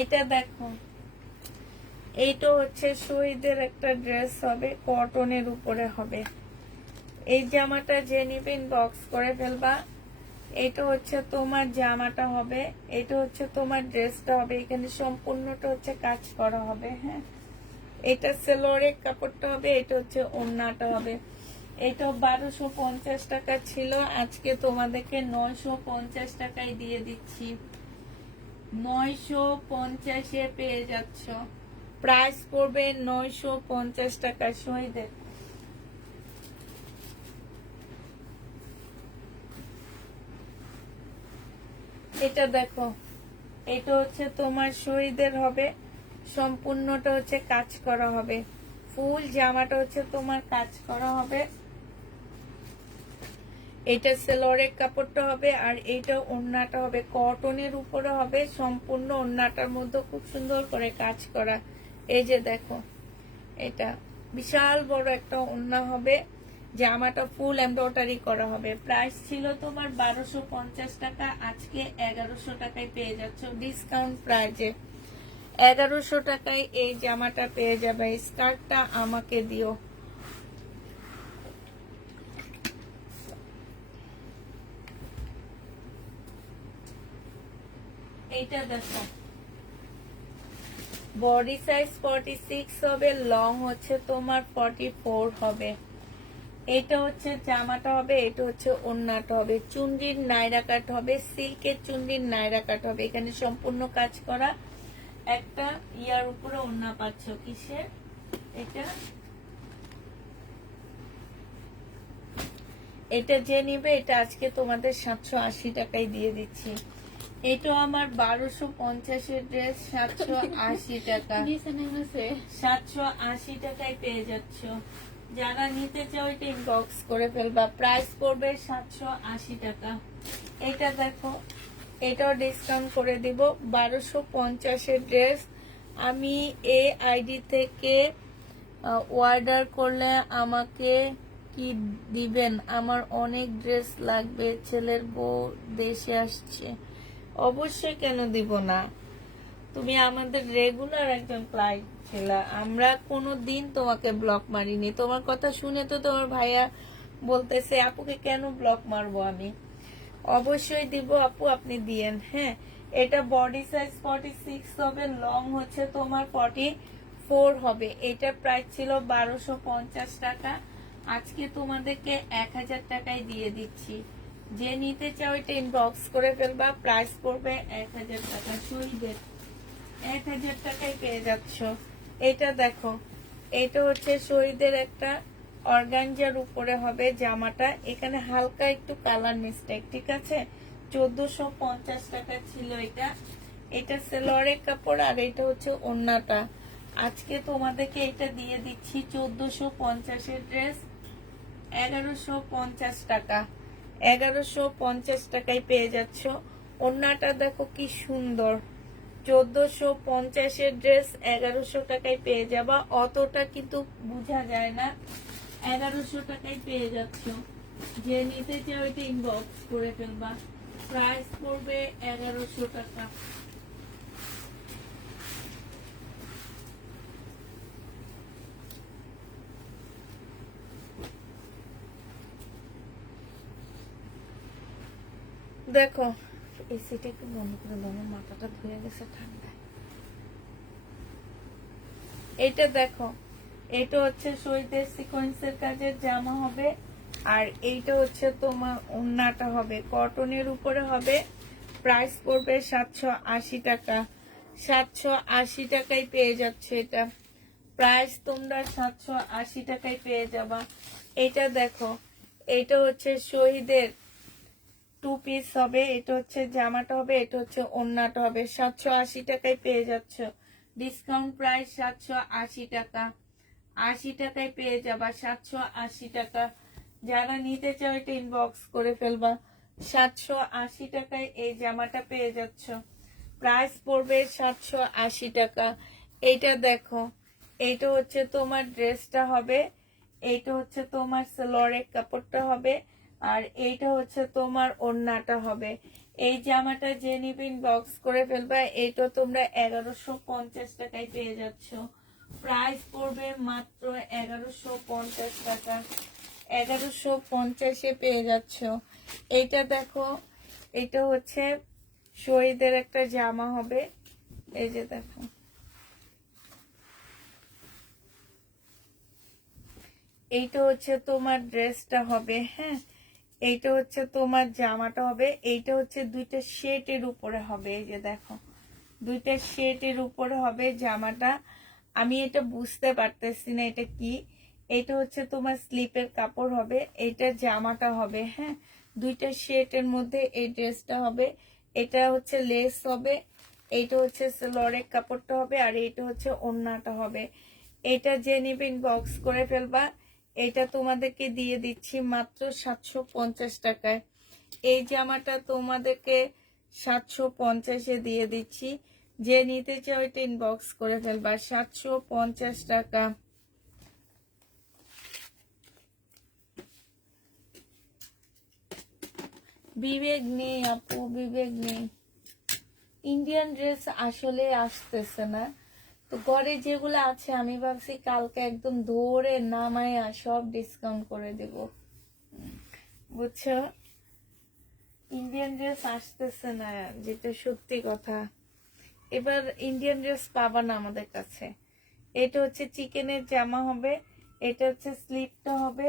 এটা দেখো, এইটা হচ্ছে শহীদের একটা ড্রেস হবে, কটনের উপরে হবে। এই জামাটা যে নিবে ইনবক্স করে ফেলবা। এটা হচ্ছে তোমার জামাটা হবে, এটা হচ্ছে তোমার ড্রেসটা হবে। এখানে সম্পূর্ণটা হচ্ছে কাজ করা হবে। হ্যাঁ, এটা সেলোয়ারের কাপড়টা হবে, এটা হচ্ছে ওড়নাটা হবে। এটা 1250 টাকা ছিল, আজকে তোমাদেরকে 950 টাকায় দিয়ে দিচ্ছি। 950-এ পেয়ে যাচ্ছ। প্রাইস পড়বে 950 টাকা। শহীদের এটা দেখো, এটা হচ্ছে তোমার শহীদের হবে, সম্পূর্ণটা হচ্ছে কাজ করা হবে। ফুল জামাটা হচ্ছে তোমার কাজ করা হবে। এটা সেলোয়ারের কাপড়টা হবে, আর এইটা ওড়নাটা হবে কটনের উপরে হবে। সম্পূর্ণ ওড়নাটার মধ্যে খুব সুন্দর করে কাজ করা। এই যে দেখো, এটা বিশাল বড় একটা ওড়না হবে। জামাটা ফুল এমব্রয়ডারি করা হবে। প্রাইস ছিল তোমার 1250 টাকা, আজকে 1100 টাকায় পেয়ে যাচ্ছ ডিসকাউন্ট প্রাইজে। 1100 টাকায় এই জামাটা পেয়ে যাবে। স্কার্টটা আমাকে দিও। এইটা দেখো, বডি সাইজ 46 হবে, লং হচ্ছে তোমার 44 হবে। এটা হচ্ছে জামাটা হবে, এটা হচ্ছে ওড়নাটা হবে। চুনরির নাইরা কাট হবে, সিল্কের চুনরির নাইরা কাট হবে। এখানে সম্পূর্ণ কাজ করা একটা ইয়ার উপরে ওড়না পাচ্ছ। কিসের এটা? এটা যে নিবে এটা আজকে তোমাদের 780 টাকায় দিয়ে দিচ্ছি। এটা আমার 1250-এর ড্রেস, 780 টাকা। 780 টাকায় পেয়ে যাচ্ছ। যারা নিতে চাও এটা ইনবক্স করে ফেলবা। প্রাইস পড়বে 780 টাকা। এটা দেখো, এটাও ডিসকাউন্ট করে দিব। 1250-এর ড্রেস। আমি এই আইডি থেকে অর্ডার করলে আমাকে কি দিবেন? আমার অনেক ড্রেস লাগবে, ছেলের বউ দেশে আসছে। অবশ্যই, কেন দিব না। তুমি আমাদের রেগুলার একজন ক্লায়েন্ট ছিল, আমরা কোনো দিন তোমাকে ব্লক মারিনি। তোমার কথা শুনে তো তোমার ভাইয়া বলতেছে আপুকে কেন ব্লক মারবো আমি। অবশ্যই দিব আপু, আপনি দিয়েন। হ্যাঁ, এটা বডি সাইজ 46 হবে, লং হচ্ছে তোমার 44 হবে। এটা প্রাইস ছিল 1250 টাকা, আজকে তোমাদেরকে 1000 টাকায় দিয়ে দিচ্ছি। যে নিতে চাও এটা ইনবক্স করে ফেলবা। প্রাইস পড়বে 1000 টাকা। শহীদের 1000 টাকায় পেয়ে যাচ্ছ। এটা দেখো, এটা হচ্ছে শহীদের একটা অর্গানজার উপরে হবে জামাটা। এখানে হালকা একটু কালার মিস্টেক, ঠিক আছে। 1450 টাকা ছিল এটা। এটা সেলোয়ারের কাপড়, আর এটা হচ্ছে ওড়নাটা। আজকে তোমাদেরকে এটা দিয়ে দিচ্ছি 1450-এর ড্রেস 1150 টাকা। 1150 টাকায় পেয়ে যাচ্ছ। ওড়নাটা দেখো কি সুন্দর। 1450-এর ড্রেস 1100 টাকায় পেয়ে যাবা। অতটা কিন্তু বোঝা যায় না। 1100 টাকায় পেয়ে যাচ্ছ। যে নিতে চাও এটা ইনবক্স করে ফেলবা। প্রাইস পড়বে 1100 টাকা। দেখো, এসিটা একটু বন্ধ করে দাও, আমার মাথাটা ধুয়ে গেছে ঠান্ডায়। এটা দেখো, এটা হচ্ছে শহীদের সিকোয়েন্সের কাজের জামা হবে, আর এইটা হচ্ছে তোমার ওড়নাটা হবে, কটনের উপরে হবে। প্রাইস পড়বে 780 টাকা। 780 টাকায় পেয়ে যাচ্ছে এটা। প্রাইস তোমরা 780 টাকায় পেয়ে যাবা। এটা দেখো, এটা হচ্ছে শহীদের 2 পিস হবে, এটা হচ্ছে জামাটা হবে, এটা হচ্ছে ওড়নাটা হবে। 780 টাকায় পেয়ে যাচ্ছ। ডিসকাউন্ট প্রাইস 780 টাকা। 80 টাকায় পেয়ে যাবা। 780 টাকা। যারা নিতে চাও এটা ইনবক্স করে ফেলবা। 780 টাকায় এই জামাটা পেয়ে যাচ্ছ। প্রাইস পড়বে 780 টাকা। এইটা দেখো, এইটা হচ্ছে তোমার ড্রেসটা হবে, এইটা হচ্ছে তোমার সালোয়ারের কাপড়টা হবে, আর এইটা হচ্ছে তোমার ওড়নাটা হবে। এই জামাটা যে নিবে ইনবক্স করে ফেলবা। এইটা তোমরা 1150 টাকায় পেয়ে যাচ্ছ। প্রাইস পড়বে মাত্র 1150 টাকা। 1150-এ পেয়ে যাচ্ছ। এইটা দেখো, এটা হচ্ছে শহীদের একটা জামা হবে, এই যে দেখো, এইটা হচ্ছে তোমার ড্রেসটা হবে। হ্যাঁ, এইটা হচ্ছে তোমার জামাটা হবে। এইটা হচ্ছে দুইটা শেডের উপরে হবে, এই যে দেখো, দুইটা শেডের উপরে হবে জামাটা। আমি এটা বুঝতে পারতেছি না এটা কি। এটা হচ্ছে তোমার স্লিপের কাপড় হবে, এইটা জামাটা হবে। হ্যাঁ, দুইটা শেডের মধ্যে এই ড্রেসটা হবে। এটা হচ্ছে লেস হবে, এইটা হচ্ছে লরের কাপড়টা হবে, আর এইটা হচ্ছে ওড়নাটা হবে। এটা যে নিবে বক্স করে ফেলবা। এটা তোমাদেরকে দিয়ে দিচ্ছি মাত্র 750 টাকায়। এই জামাটা তোমাদেরকে 750-এ দিয়ে দিচ্ছি। যে নিতে চাও এটা ইনবক্স করে ফেলবা, 750 টাকা। বিবেক নেই আপু, বিবেক নেই। ইন্ডিয়ান ড্রেস আসলে আসতেছে না, তো ঘরে যেগুলো আছে আমি ভাবছি কালকে একদম দৌড়ে নামায়া সব ডিসকাউন্ট করে দেব, বুঝছো। ইন্ডিয়ান ড্রেস আসতেছে না, যেটা সত্যি কথা। এবার ইন্ডিয়ান ড্রেস পাবা না আমাদের কাছে। এটা হচ্ছে চিকেনের জামা হবে, এটা হচ্ছে স্লিপটা হবে,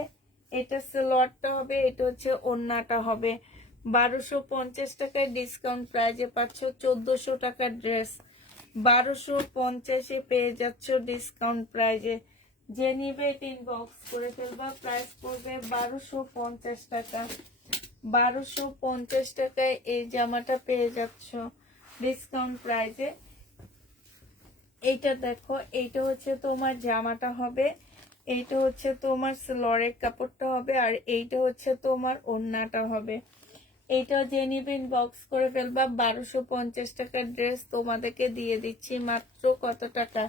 এটা সালোয়ারটা হবে, এটা হচ্ছে ওড়নাটা হবে। 1250 টাকায় ডিসকাউন্ট প্রাইজে পাচ্ছ 1400 টাকার ড্রেস। 1250-এ পেয়ে যাচ্ছ ডিসকাউন্ট প্রাইজে। যে নিবে এটা ইনবক্স করে ফেলবা। প্রাইস পড়বে 1250 টাকা। 1250 টাকায় এই জামাটা পেয়ে যাচ্ছ ডিসকাউন্ট প্রাইজে। এইটা দেখো, এইটা হচ্ছে তোমার জামাটা হবে, এইটা হচ্ছে তোমার লরের কাপড়টা হবে, আর এইটা হচ্ছে তোমার ওড়নাটা হবে। এইটাও যে নিবেন বক্স করে ফেলবা। 1250 টাকার ড্রেস তোমাদেরকে দিয়ে দিচ্ছি মাত্র কত টাকা?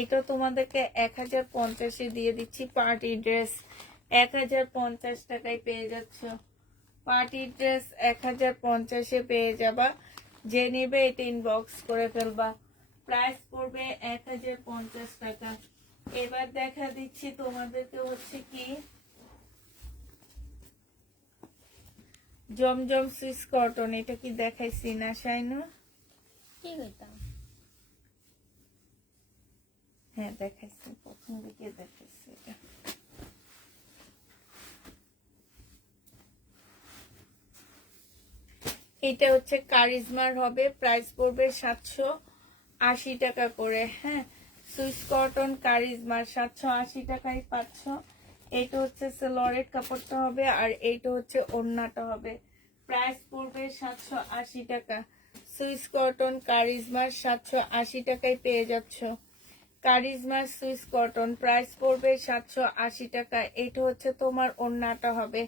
এটা তোমাদেরকে 1050-এ দিয়ে দিচ্ছি। পার্টি ড্রেস 1050 টাকায় পেয়ে যাচ্ছ। পার্টি ড্রেস 1050-এ পেয়ে যাবা। যে নিবে এটা ইনবক্স করে ফেলবা। প্রাইস পড়বে 1050 টাকা। এবার দেখা দিচ্ছি তোমাদেরকে হচ্ছে কি জমজম সুইস কটন। এটা কি দেখাইছি না শাইনু? কি কইতাম? হ্যাঁ দেখাইছি, প্রথম দিকে দেখাইছি। এটা হচ্ছে কারিজমার হবে। প্রাইস পড়বে 780 টাকা করে। হ্যাঁ, সুইস কটন কারিজমার 780 টাকায় পাচ্ছ। এটা হচ্ছে লরের কাপড়টা হবে, আর এইটা হচ্ছে ওড়নাটা হবে। প্রাইস পড়বে 780 টাকা। সুইস কটন কারিজমার 780 টাকায় পেয়ে যাচ্ছ। কারিজমার সুইস কটন প্রাইস পড়বে 780 টাকা। এটা হচ্ছে তোমার ওড়নাটা হবে।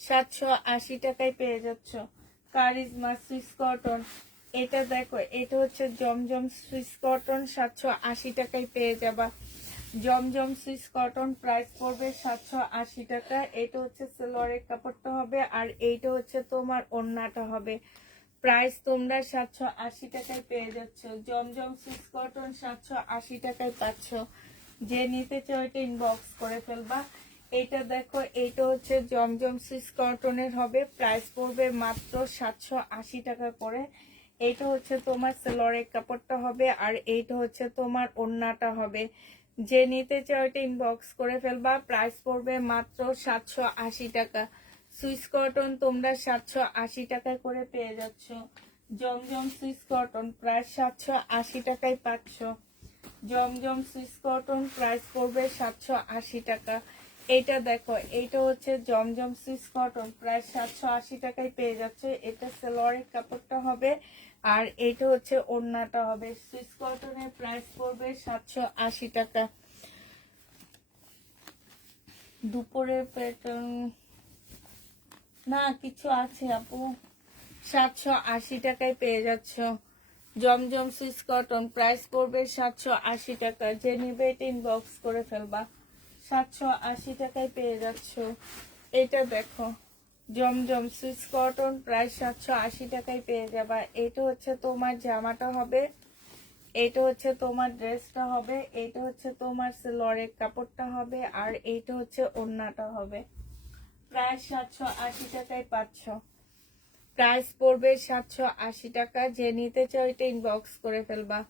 780 টাকায় পেয়ে যাচ্ছ কারিজমা সুইস কটন। এটা দেখো, এটা হচ্ছে জমজম সুইস কটন, 780 টাকায় পেয়ে যাবা। জমজম সুইস কটন প্রাইস পড়বে 780 টাকা। এটা হচ্ছে সালোয়ারের কাপড়টা হবে, আর এইটা হচ্ছে তোমার ওড়নাটা হবে। প্রাইস তোমরা 780 টাকায় পেয়ে যাচ্ছ। জমজম সুইস কটন 780 টাকায় পাচ্ছ। যে নিতে চাও এটা ইনবক্স করে ফেলবা। এইটা দেখো, এইটা হচ্ছে জমজম সুইস কটনের হবে। প্রাইস পড়বে মাত্র 780 টাকা করে। এইটা হচ্ছে তোমার সালোয়ারের কাপড়টা হবে, আর এইটা হচ্ছে তোমার ওড়নাটা হবে। যে নিতে চাও এটা ইনবক্স করে ফেলবা। প্রাইস পড়বে মাত্র 780 টাকা। সুইস কটন তোমরা 780 টাকায় করে পেয়ে যাচ্ছ। জমজম সুইস কটন প্রাইস 780 টাকায় পাচ্ছ। জমজম সুইস কটন প্রাইস পড়বে 780 টাকা। এটা দেখো, এইটা হচ্ছে জমজম সুইস কটন প্রাইস 780 টাকায় পেয়ে যাচ্ছে। এটা সালোয়ারের কাপড়টা হবে, আর এইটা হচ্ছে ওড়নাটা হবে। সুইস কটনের প্রাইস পড়বে 780 টাকা। দুপুরে প্যাটার্ন না কিছু আছে আপু। 780 টাকায় পেয়ে যাচ্ছ। জমজম সুইস কটন প্রাইস পড়বে 780 টাকা। যে নিবে এটা ইনবক্স করে ফেলবা। 780 টাকায় পেয়ে যাচ্ছ। এটা দেখো, জমজম সুইস কটন প্রাইস 780 টাকায় পেয়ে যাবা। এটা হচ্ছে তোমার জামাটা হবে, এটা হচ্ছে তোমার ড্রেসটা হবে, এটা হচ্ছে তোমার লরের কাপড়টা হবে, আর এইটা হচ্ছে ওড়নাটা হবে। প্রায় 780 টাকায় পাচ্ছ। প্রাইস পড়বে 780 টাকা। যে নিতে চাও এটা ইনবক্স করে ফেলবা।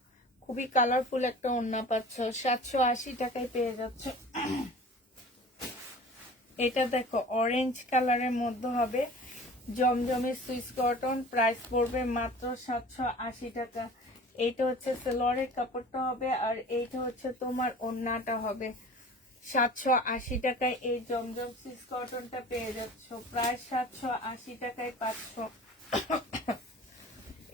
খুবই কালারফুল একটা ওড়না পাচ্ছ, 780 টাকায় পেয়ে যাচ্ছ। এটা দেখো অরেঞ্জ কালারের মধ্যে হবে, জমজমে সুইস কটন। প্রাইস পড়বে মাত্র 780 টাকা। এইটা হচ্ছে সেলোয়ারের কাপড়টা হবে, আর এইটা হচ্ছে তোমার ওড়নাটা হবে। 780 টাকায় এই জমজম সুইস কটনটা পেয়ে যাচ্ছ। প্রায় 780 টাকায় পাচ্ছ।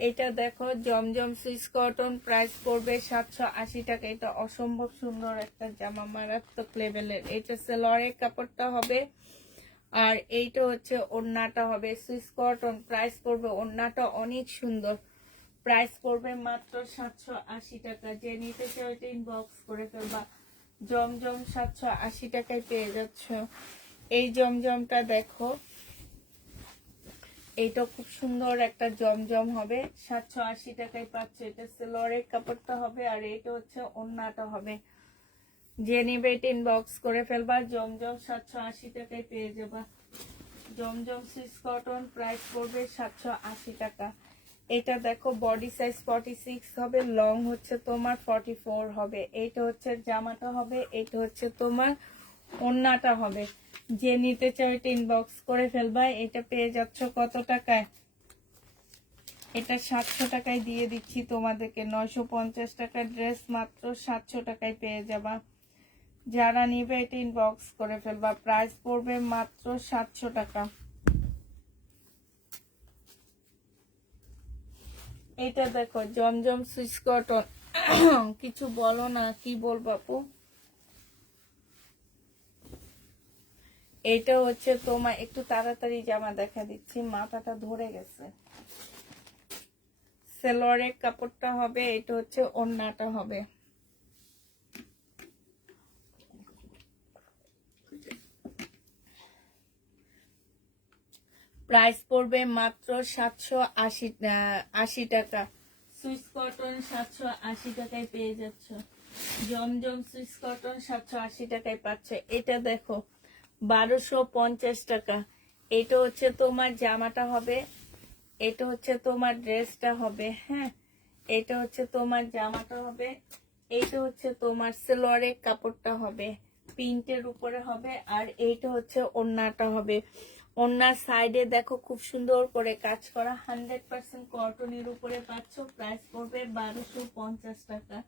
এটা দেখো জমজম সুইস কটন, প্রাইস পড়বে 780 টাকা। এটা অসম্ভব সুন্দর একটা জামা, মারাত্মক লেভেলের। এটা সেলোয়ারের কাপড়টা হবে, আর এইটা হচ্ছে ওড়নাটা হবে সুইস কটন। প্রাইস পড়বে, ওড়নাটা অনেক সুন্দর। প্রাইস পড়বে মাত্র 780 টাকা। যে নিতে চাও এটা ইনবক্স করে ফেলবা। জমজম 780 টাকায় পেয়ে যাচ্ছ। এই জমজমটা দেখো, এইটা খুব সুন্দর একটা জমজম হবে, 780 টাকায় পাচ্ছ। এটা সেলোয়ারের কাপড়টা হবে, আর এটা হচ্ছে ওড়নাটা হবে। যে নিবে এটা ইনবক্স করে ফেলবা। জমজম 780 টাকায় পেয়ে যাবা। জমজম সুইস কটন, প্রাইস পড়বে 780 টাকা। এটা দেখো বডি সাইজ 46 হবে, লং হচ্ছে তোমার 44 হবে। এইটা হচ্ছে জামাটা হবে, এইটা হচ্ছে তোমার ওড়নাটা হবে। যে নিতে চাও এটা ইনবক্স করে ফেলবা। এটা পেয়ে যাচ্ছ কত টাকায়? এটা 700 টাকায় দিয়ে দিচ্ছি তোমাদেরকে। 950 টাকার ড্রেস মাত্র 700 টাকায় পেয়ে যাবা। যারা নিবে এটা ইনবক্স করে ফেলবা। প্রাইস পড়বে মাত্র 700 টাকা। এটা দেখো জমজম সুইস কটন। কিছু বলো না, কি বলবো আপু? এটা হচ্ছে তোমার, একটু তাড়াতাড়ি জামা দেখা দিচ্ছি, মাথাটা ধরে গেছে। সেলোয়ারের কাপড়টা হবে, এটা হচ্ছে ওড়নাটা হবে। প্রাইস পড়বে মাত্র 780 টাকা। সুইস কটন 780 টাকায় পেয়ে যাচ্ছ। জমজম সুইস কটন 780 টাকায় পাচ্ছে। এটা দেখো 1250 টাকা। এটা হচ্ছে তোমার জামাটা হবে, এটা হচ্ছে তোমার ড্রেসটা হবে। হ্যাঁ, এটা হচ্ছে তোমার জামাটা হবে, এইটা হচ্ছে তোমার সেলোয়ারের কাপড়টা হবে, প্রিন্টের উপরে হবে, আর এইটা হচ্ছে ওড়নাটা হবে। ওড়নার সাইডে দেখো খুব সুন্দর করে কাজ করা, 100% কটনের উপরে পাচ্ছ। প্রাইস পড়বে 1250 টাকা।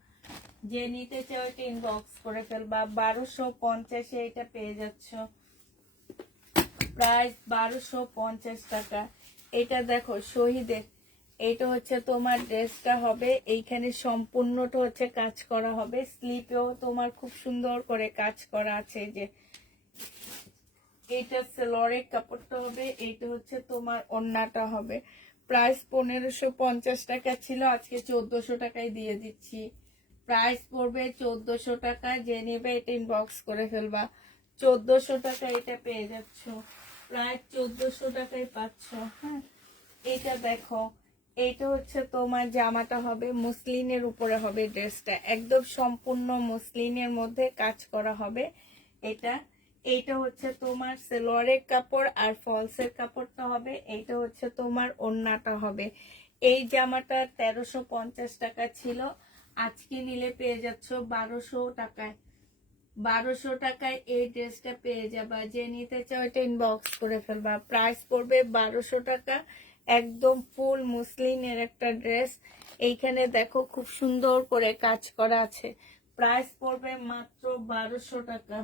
যে নিতে চাও এটা ইনবক্স করে ফেলবা। 1250-এ এটা পেয়ে যাচ্ছ। প্রাইস 1250 টাকা। এটা দেখো শহীদের, এটা হচ্ছে তোমার ড্রেসটা হবে, এইখানে সম্পূর্ণটা হচ্ছে কাজ করা হবে। স্লিপেও তোমার খুব সুন্দর করে কাজ করা আছে। যে এইটা সেলোয়ারের কাপড়টা হবে, এইটা হচ্ছে তোমার ওড়নাটা হবে। প্রাইস 1550 টাকা ছিল, আজকে 1400 টাকায় দিয়ে দিচ্ছি। প্রাইস পড়বে 1400 টাকা। যে নেবে এটা ইনবক্স করে ফেলবা। 1400 টাকা এটা পেয়ে যাচ্ছ। প্রায় 1400 টাকায় পাচ্ছ। হ্যাঁ, এটা দেখো, এইটা হচ্ছে তোমার জামাটা হবে, মুসলিনের উপরে হবে ড্রেসটা, একদম সম্পূর্ণ মুসলিনের মধ্যে কাজ করা হবে। এটা এইটা হচ্ছে তোমার সেলোয়ারের কাপড়, আর ফলসের কাপড়টা হবে। এইটা হচ্ছে তোমার ওড়নাটা হবে। এই জামাটা 1350 টাকা ছিল, আজকে নিলে পেয়ে যাচ্ছ 1200 টাকায়। 1200 টাকায় এই ড্রেসটা পেয়ে যাবা। যে নিতে চাও এটা ইনবক্স করে ফেলবা। প্রাইস পড়বে 1200 টাকা। একদম ফুল মুসলিনের একটা ড্রেস, এইখানে দেখো খুব সুন্দর করে কাজ করা আছে। প্রাইস পড়বে মাত্র 1200 টাকা।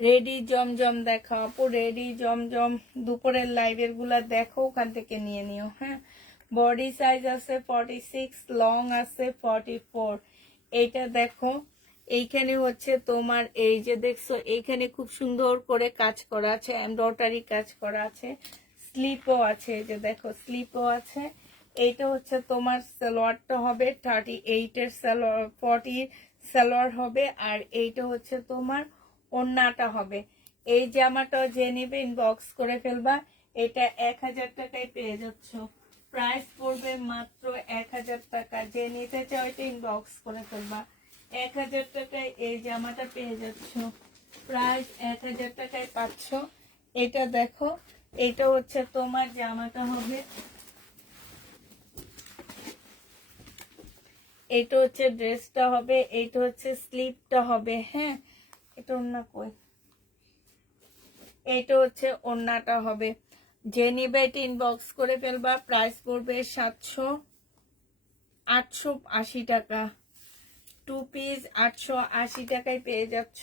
রেডি জমজম দেখো আপু, রেডি জমজম দুপুরের লাইভের গুলা দেখো, ওখান থেকে নিয়ে নিও। হ্যাঁ, বডি সাইজ আছে 46, লং আছে 44। এইটা দেখো, এইখানে হচ্ছে তোমার এই যে দেখছো, এইখানে খুব সুন্দর করে কাজ করা আছে, এমব্রয়ডারি কাজ করা আছে, স্লিপও আছে। এই যে দেখো স্লিপও আছে। এইটা হচ্ছে তোমার সালোয়ারটা হবে 38-এর সালোয়ার, 40 সালোয়ার হবে, আর এইটা হচ্ছে তোমার ওড়নাটা হবে। এই জামাটা যে নেবে ইনবক্স করে ফেলবা। এটা 1000 টাকায় পেয়ে যাচ্ছ। প্রাইস পড়বে মাত্র 1000 টাকা। যে নিতে চাও এটা ইনবক্স করে ফেলবা। 1000 টাকায় এই জামাটা পেয়ে যাচ্ছ, প্রাইস 1000 টাকায় পাচ্ছ। এটা দেখো, এটা হচ্ছে তোমার জামাটা হবে, এটা হচ্ছে ড্রেসটা হবে, এটা হচ্ছে স্লিপটা হবে। হ্যাঁ, এটা ওন্না কই, এটা হচ্ছে ওন্নাটা হবে। যে নিবে এটা ইনবক্স করে ফেলবা। প্রাইস পড়বে 880 টাকা। 2 পিস 880 টাকায় পেয়ে যাচ্ছ।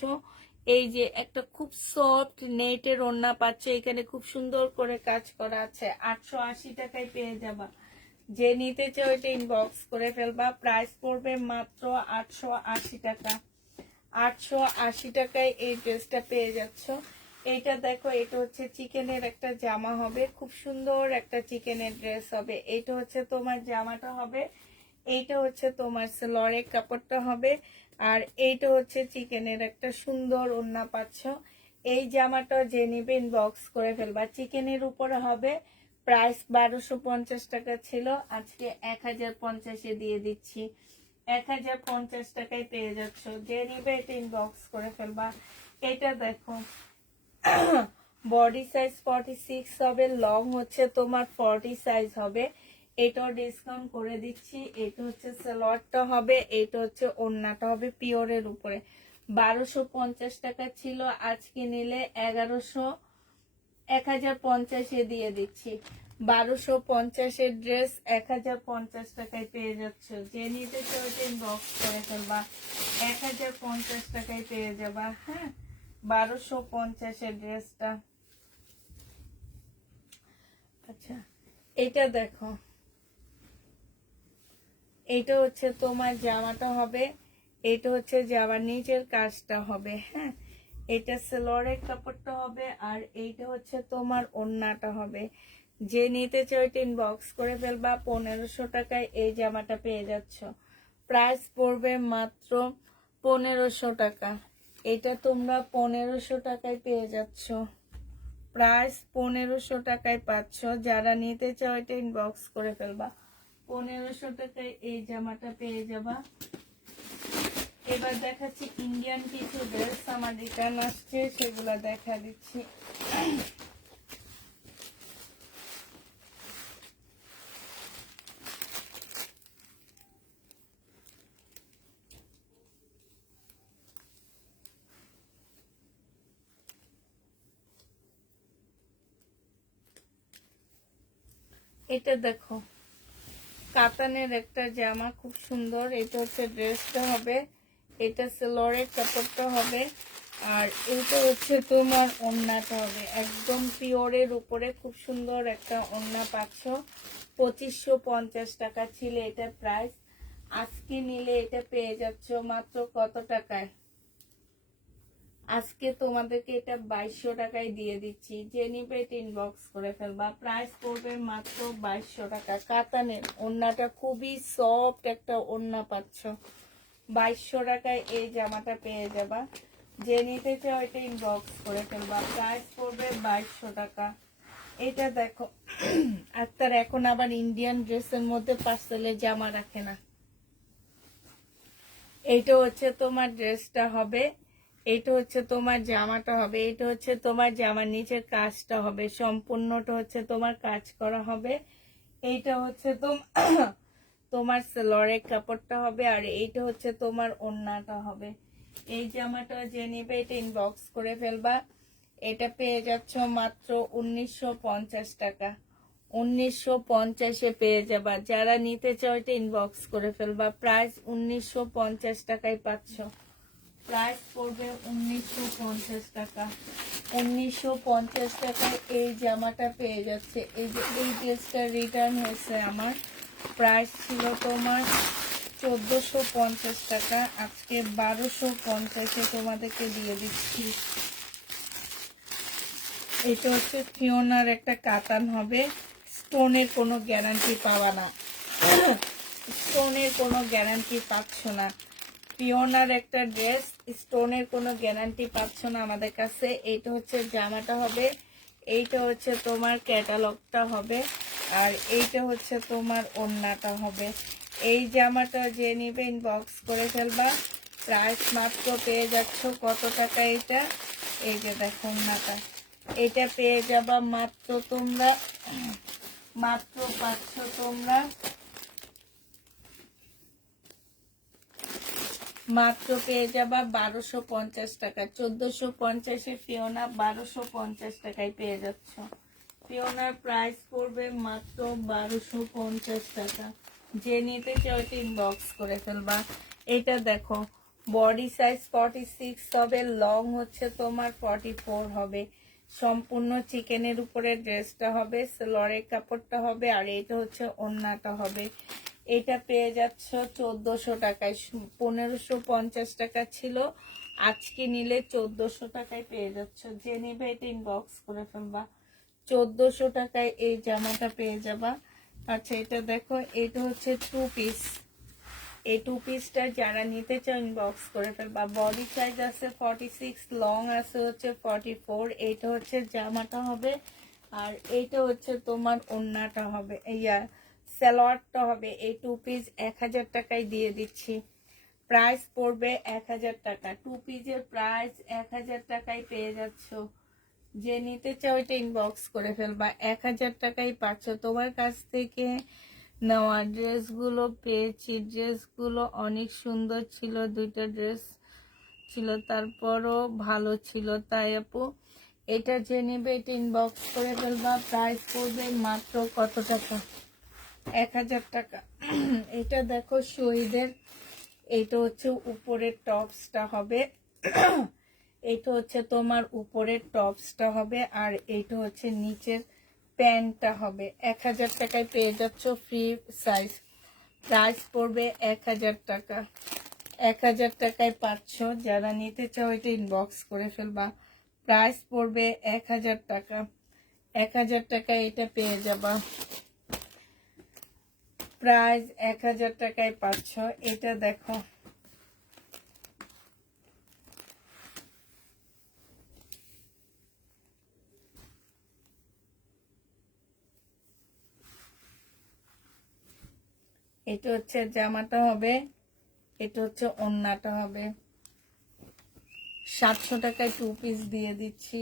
এই যে একটা খুব সফট নেটের ওড়না পাচ্ছ, এখানে খুব সুন্দর করে কাজ করা আছে। 880 টাকায় পেয়ে যাবা। যে নিতে চাও এটা ইনবক্স করে ফেলবা। প্রাইস পড়বে মাত্র 880 টাকা। 880 টাকায় এই ড্রেসটা পেয়ে যাচ্ছ। এইটা দেখো, এটা হচ্ছে চিকেনের একটা জামা হবে, খুব সুন্দর একটা চিকেনের ড্রেস হবে। এটা হচ্ছে তোমার জামাটা হবে, এইটা হচ্ছে তোমার সেলরের কাপড়টা হবে, আর এইটা হচ্ছে চিকেনের একটা সুন্দর ওড়না পাচ্ছ। এই জামাটা যে নিবে ইনবক্স করে ফেলবা। চিকেনের উপরে হবে। প্রাইস 1250 টাকা ছিল, আজকে 1050-এ দিয়ে দিচ্ছি। 1050 টাকায় পেয়ে যাচ্ছ। যে নিবে এটা ইনবক্স করে ফেলবা। এটা দেখো, বডি সাইজ 46 হবে, লং হচ্ছে তোমার 40 সাইজ হবে। এটাও ডিসকাউন্ট করে দিচ্ছি। এটা হচ্ছে সালোয়ারটা হবে, এটা হচ্ছে ওড়নাটা হবে পিওরের উপরে। 1250 টাকা ছিল, আজকে নিলে 1050-এ দিয়ে দিচ্ছি। 1250-এর ড্রেস 1050 টাকায় পেয়ে যাচ্ছ। যে নিতে চাও ইনবক্স করে ফেলবা। 1050 টাকায় পেয়ে যাবা। হ্যাঁ, 1250-এর ড্রেসটা। আচ্ছা, এটা দেখো, এটা হচ্ছে তোমার জামাটা হবে, এটা হচ্ছে জামার নিচের কাজটা হবে। হ্যাঁ, এটা সেলরের কাপড়টা হবে, আর এইটা হচ্ছে তোমার ওড়নাটা হবে। যে নিতে চাও এটা ইনবক্স করে ফেলবা। 1500 টাকায় এই জামাটা পেয়ে যাচ্ছ। প্রাইস পড়বে মাত্র 1500 টাকা। এটা তোমরা 1500 টাকায় পেয়ে যাচ্ছ। প্রাইস 1500 টাকায় পাচ্ছ। যারা নিতে চাও এটা ইনবক্স করে ফেলবা। 1500 টাকায় এই জামাটা পেয়ে যাবা। এবার দেখাচ্ছি ইন্ডিয়ান কিছু ড্রেস আমার রিটার্ন আসছে, সেগুলো দেখা দিচ্ছি। এটা দেখো, কাতানের একটা জামা, খুব সুন্দর। এটা হচ্ছে ড্রেসটা হবে, এটা সেলরের কাপড়টা হবে, আর এটা হচ্ছে তোমার ওড়নাটা হবে। একদম পিওরের উপরে খুব সুন্দর একটা ওড়না পাচ্ছ। 2550 টাকা ছিল এটার প্রাইস, আজকে নিলে এটা পেয়ে যাচ্ছ মাত্র কত টাকায়? আজকে তোমাদেরকে এটা 2200 টাকায় দিয়ে দিচ্ছি। যে নিবে এটা ইনবক্স করে ফেলবা। প্রাইস পড়বে মাত্র 2200 টাকা। কাতানের ওড়নাটা খুবই সফট একটা ওড়না পাচ্ছ। 2200 টাকায় এই জামাটা পেয়ে যাবা। যে নিতে চাও এটা ইনবক্স করে ফেলবা। প্রাইস পড়বে 2200 টাকা। এটা দেখো, আক্তার এখন আবার ইন্ডিয়ান ড্রেসের মধ্যে পার্সেলের জামা রাখে না। এইটা হচ্ছে তোমার ড্রেসটা হবে, এইটা হচ্ছে তোমার জামাটা হবে, এইটা হচ্ছে তোমার জামার নিচের কাজটা হবে, সম্পূর্ণটা হচ্ছে তোমার কাজ করা হবে। এইটা হচ্ছে তোমার সেলরের কাপড়টা হবে, আর এইটা হচ্ছে তোমার ওড়নাটা হবে। এই জামাটা যে নিবে এটা ইনবক্স করে ফেলবা। এটা পেয়ে যাচ্ছ মাত্র 1950 টাকা। 1950-এ পেয়ে যাবা। যারা নিতে চাও এটা ইনবক্স করে ফেলবা। প্রাইস 1950 টাকায় পাচ্ছ। প্রাইস পড়বে 1950 টাকা। 1950 টাকায় এই জামাটা পেয়ে যাচ্ছে। এই যে এই ড্রেসটা রিটার্ন হয়েছে আমার, প্রাইস ছিল তোমার 1450 টাকা, আজকে 1250-এ তোমাদেরকে দিয়ে দিচ্ছি। এটা হচ্ছে ফিওনার একটা কাতান হবে, স্টোনের কোনো গ্যারান্টি পাবা না, স্টোনের কোনো গ্যারান্টি পাচ্ছ না। ফিওনার একটা ড্রেস, স্টোনের কোনো গ্যারান্টি পাচ্ছ না আমাদের কাছে। এইটা হচ্ছে জামাটা হবে, এইটা হচ্ছে তোমার ক্যাটালগটা হবে, আর এইটা হচ্ছে তোমার ওড়নাটা হবে। এই জামাটা যে নিবে ইনবক্স করে ফেলবা। প্রাইস মাত্র পেয়ে যাচ্ছ কত টাকা এটা, এই যে দেখো ওড়নাটা, এটা পেয়ে যাবা মাত্র তোমরা, মাত্র পাচ্ছ তোমরা মাত্র পেয়ে যাবা 1250 টাকা। 1450-এ ফিওনা, 1250 টাকায় পেয়ে যাচ্ছ। ফিওনার প্রাইস পড়বে মাত্র 1250 টাকা। যে নিতে চাও এটা ইনবক্স করে ফেলবা। এটা দেখো বডি সাইজ 46 হবে, লং হচ্ছে তোমার 44 হবে। সম্পূর্ণ চিকেনের উপরে ড্রেসটা হবে, সেলরের কাপড়টা হবে, আর এটা হচ্ছে ওড়নাটা হবে। এটা পেয়ে যাচ্ছ 1400 টাকায়। 1550 টাকা ছিল, আজকে নিলে 1400 টাকায় পেয়ে যাচ্ছ। যে নিবে এটা ইনবক্স করে ফেলবা। 1400 টাকায় এই জামাটা পেয়ে যাবা। আচ্ছা এটা দেখো, এটা হচ্ছে 2 পিস। এই 2 পিসটা যারা নিতে চাও ইনবক্স করে ফেলবা। বডি সাইজ আছে 46, লং আছে হচ্ছে 44। এইটা হচ্ছে জামাটা হবে, আর এইটা হচ্ছে তোমার ওড়নাটা হবে, সালোয়ারটা হবে। এই 2 পিস 1000 টাকায় দিয়ে দিচ্ছি। প্রাইস পড়বে 1000 টাকা। 2 পিসের প্রাইস 1000 টাকায় পেয়ে যাচ্ছ। যে নিতে চাও এটা ইনবক্স করে ফেলবা। 1000 টাকায় পাচ্ছ। তোমার কাছ থেকে নেওয়া ড্রেসগুলো পেয়েছি, ড্রেসগুলো অনেক সুন্দর ছিল, 2টা ড্রেস ছিল, তারপরও ভালো ছিল। তাই আপু এটা যে নেবে এটা ইনবক্স করে ফেলবা। প্রাইস পড়বে মাত্র কত টাকা, 1000 টাকা। এটা দেখো শহীদের, এইটা হচ্ছে উপরের টপসটা হবে, এইটা হচ্ছে তোমার উপরের টপসটা হবে, আর এইটা হচ্ছে নিচের প্যান্টটা হবে। 1000 টাকায় পেয়ে যাচ্ছ, ফ্রি সাইজ। প্রাইস পড়বে 1000 টাকা। 1000 টাকায় পাচ্ছ। যারা নিতে চাও এটা ইনবক্স করে ফেলবা। প্রাইস পড়বে 1000 টাকা। 1000 টাকায় এটা পেয়ে যাবা। প্রাইস 1000 টাকায় পাচ্ছ। এটা দেখো, এটা হচ্ছে জামাটা হবে, এটা হচ্ছে ওড়নাটা হবে। 700 টাকায় 2 পিস দিয়ে দিচ্ছি।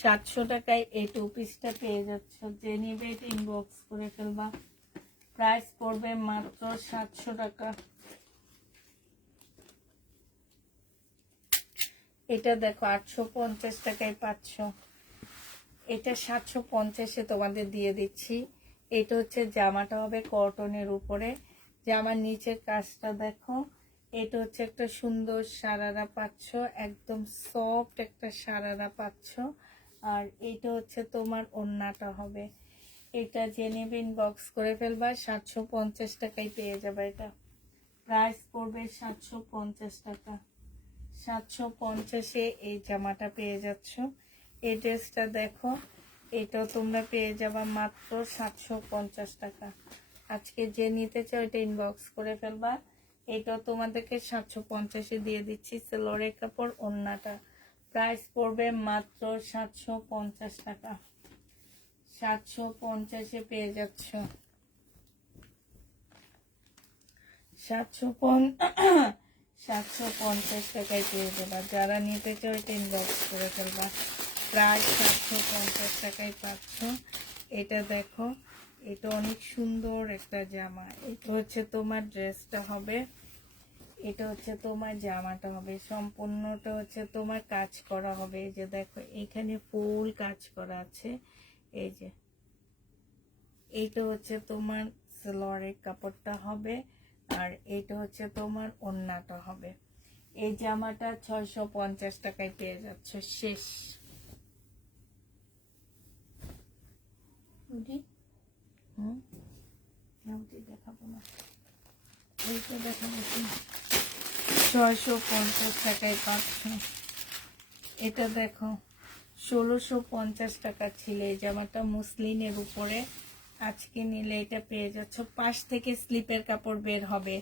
700 টাকায় এই 2 পিসটা পেয়ে যাচ্ছ। যে নিবে এটা ইনবক্স করে ফেলবা। প্রাইস পড়বে মাত্র 700 টাকা। এটা দেখো 850 টাকায় পাচ্ছ। এটা 750-এ তোমাদের দিয়ে দিচ্ছি। এটা হচ্ছে জামাটা হবে কটনের উপরে। জামার নিচের কাজটা দেখো, এটা হচ্ছে একটা সুন্দর সারারা পাচ্ছ, একদম সফট একটা সারারা পাচ্ছ। আর এটা হচ্ছে তোমার ওড়নাটা হবে। এটা যে নেবে ইনবক্স করে ফেলবা। 750 টাকায় পেয়ে যাবে এটা। প্রাইস পড়বে 750 টাকা। 750-এ এই জামাটা পেয়ে যাচ্ছ। এই ড্রেসটা দেখো, এটাও তোমরা পেয়ে যাবা মাত্র 750 টাকা। আজকে যে নিতে চাও এটা ইনবক্স করে ফেলবা। এটাও তোমাদেরকে 750-এ দিয়ে দিচ্ছি। সেলরের কাপড়, ওড়নাটা। প্রাইস পড়বে মাত্র 750 টাকা। 750-এ পেয়ে যাচ্ছ। 750 টাকায় পেয়ে যাবা। যারা নিতে চাও এটা ইনবক্স করে ফেলবা। প্রায় 750 টাকায় পাচ্ছ। এটা দেখো, এটা অনেক সুন্দর একটা জামা। এটা হচ্ছে তোমার ড্রেসটা হবে, এটা হচ্ছে তোমার জামাটা হবে। সম্পূর্ণটা হচ্ছে তোমার কাজ করা হবে। এই যে দেখো এখানে ফুল কাজ করা আছে। এই যে এইটা হচ্ছে তোমার সালোয়ারের কাপড়টা হবে, আর এইটা হচ্ছে তোমার ওড়নাটা হবে। এই জামাটা 650 টাকায় পেয়ে যাচ্ছে। শেষ। দেখাবো না, এইটা দেখাবো। 650 টাকায় পাচ্ছ। এটা দেখো 1650 টাকা ছিল এই জামাটা, মুসলিনের উপরে। আজকে নিলে এটা পেয়ে যাচ্ছ। পাশ থেকে স্লিপের কাপড় বের হবে,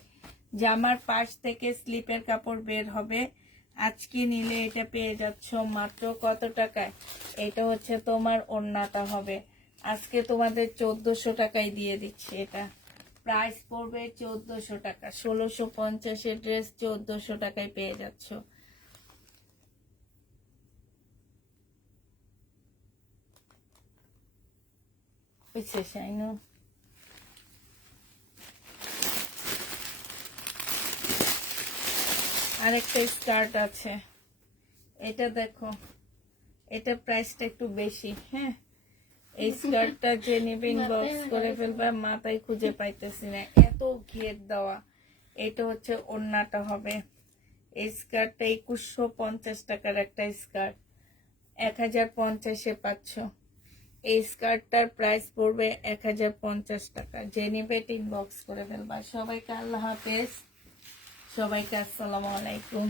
জামার পাশ থেকে স্লিপের কাপড় বের হবে। আজকে নিলে এটা পেয়ে যাচ্ছ মাত্র কত টাকায়, এটা হচ্ছে তোমার ওড়নাটা হবে। আজকে তোমাদের 1400 টাকায় দিয়ে দিচ্ছি এটা। প্রাইস পড়বে 1400 টাকা। 1650 ড্রেস 1400 টাকায় পেয়ে যাচ্ছ। বুঝছে শাইনু? আরেকটা স্কার্ট আছে, এটা দেখো, এটা প্রাইসটা একটু বেশি। হ্যাঁ, এই স্কার্টটা যে নিবে ইনবক্স করে ফেলবে, মাথায় খুঁজে পাইতেছি না, এত ঘের দেওয়া। এটা হচ্ছে ওড়নাটা হবে। এই স্কার্টটা 2150 টাকার একটা স্কার্ট, 1050-এ পাচ্ছ। এই স্কার্টটার প্রাইস পড়বে 1050 টাকা। যে নিবে ইনবক্স করে ফেলবা। সবাইকে আল্লাহ হাফেজ, সবাইকে আসসালামু আলাইকুম।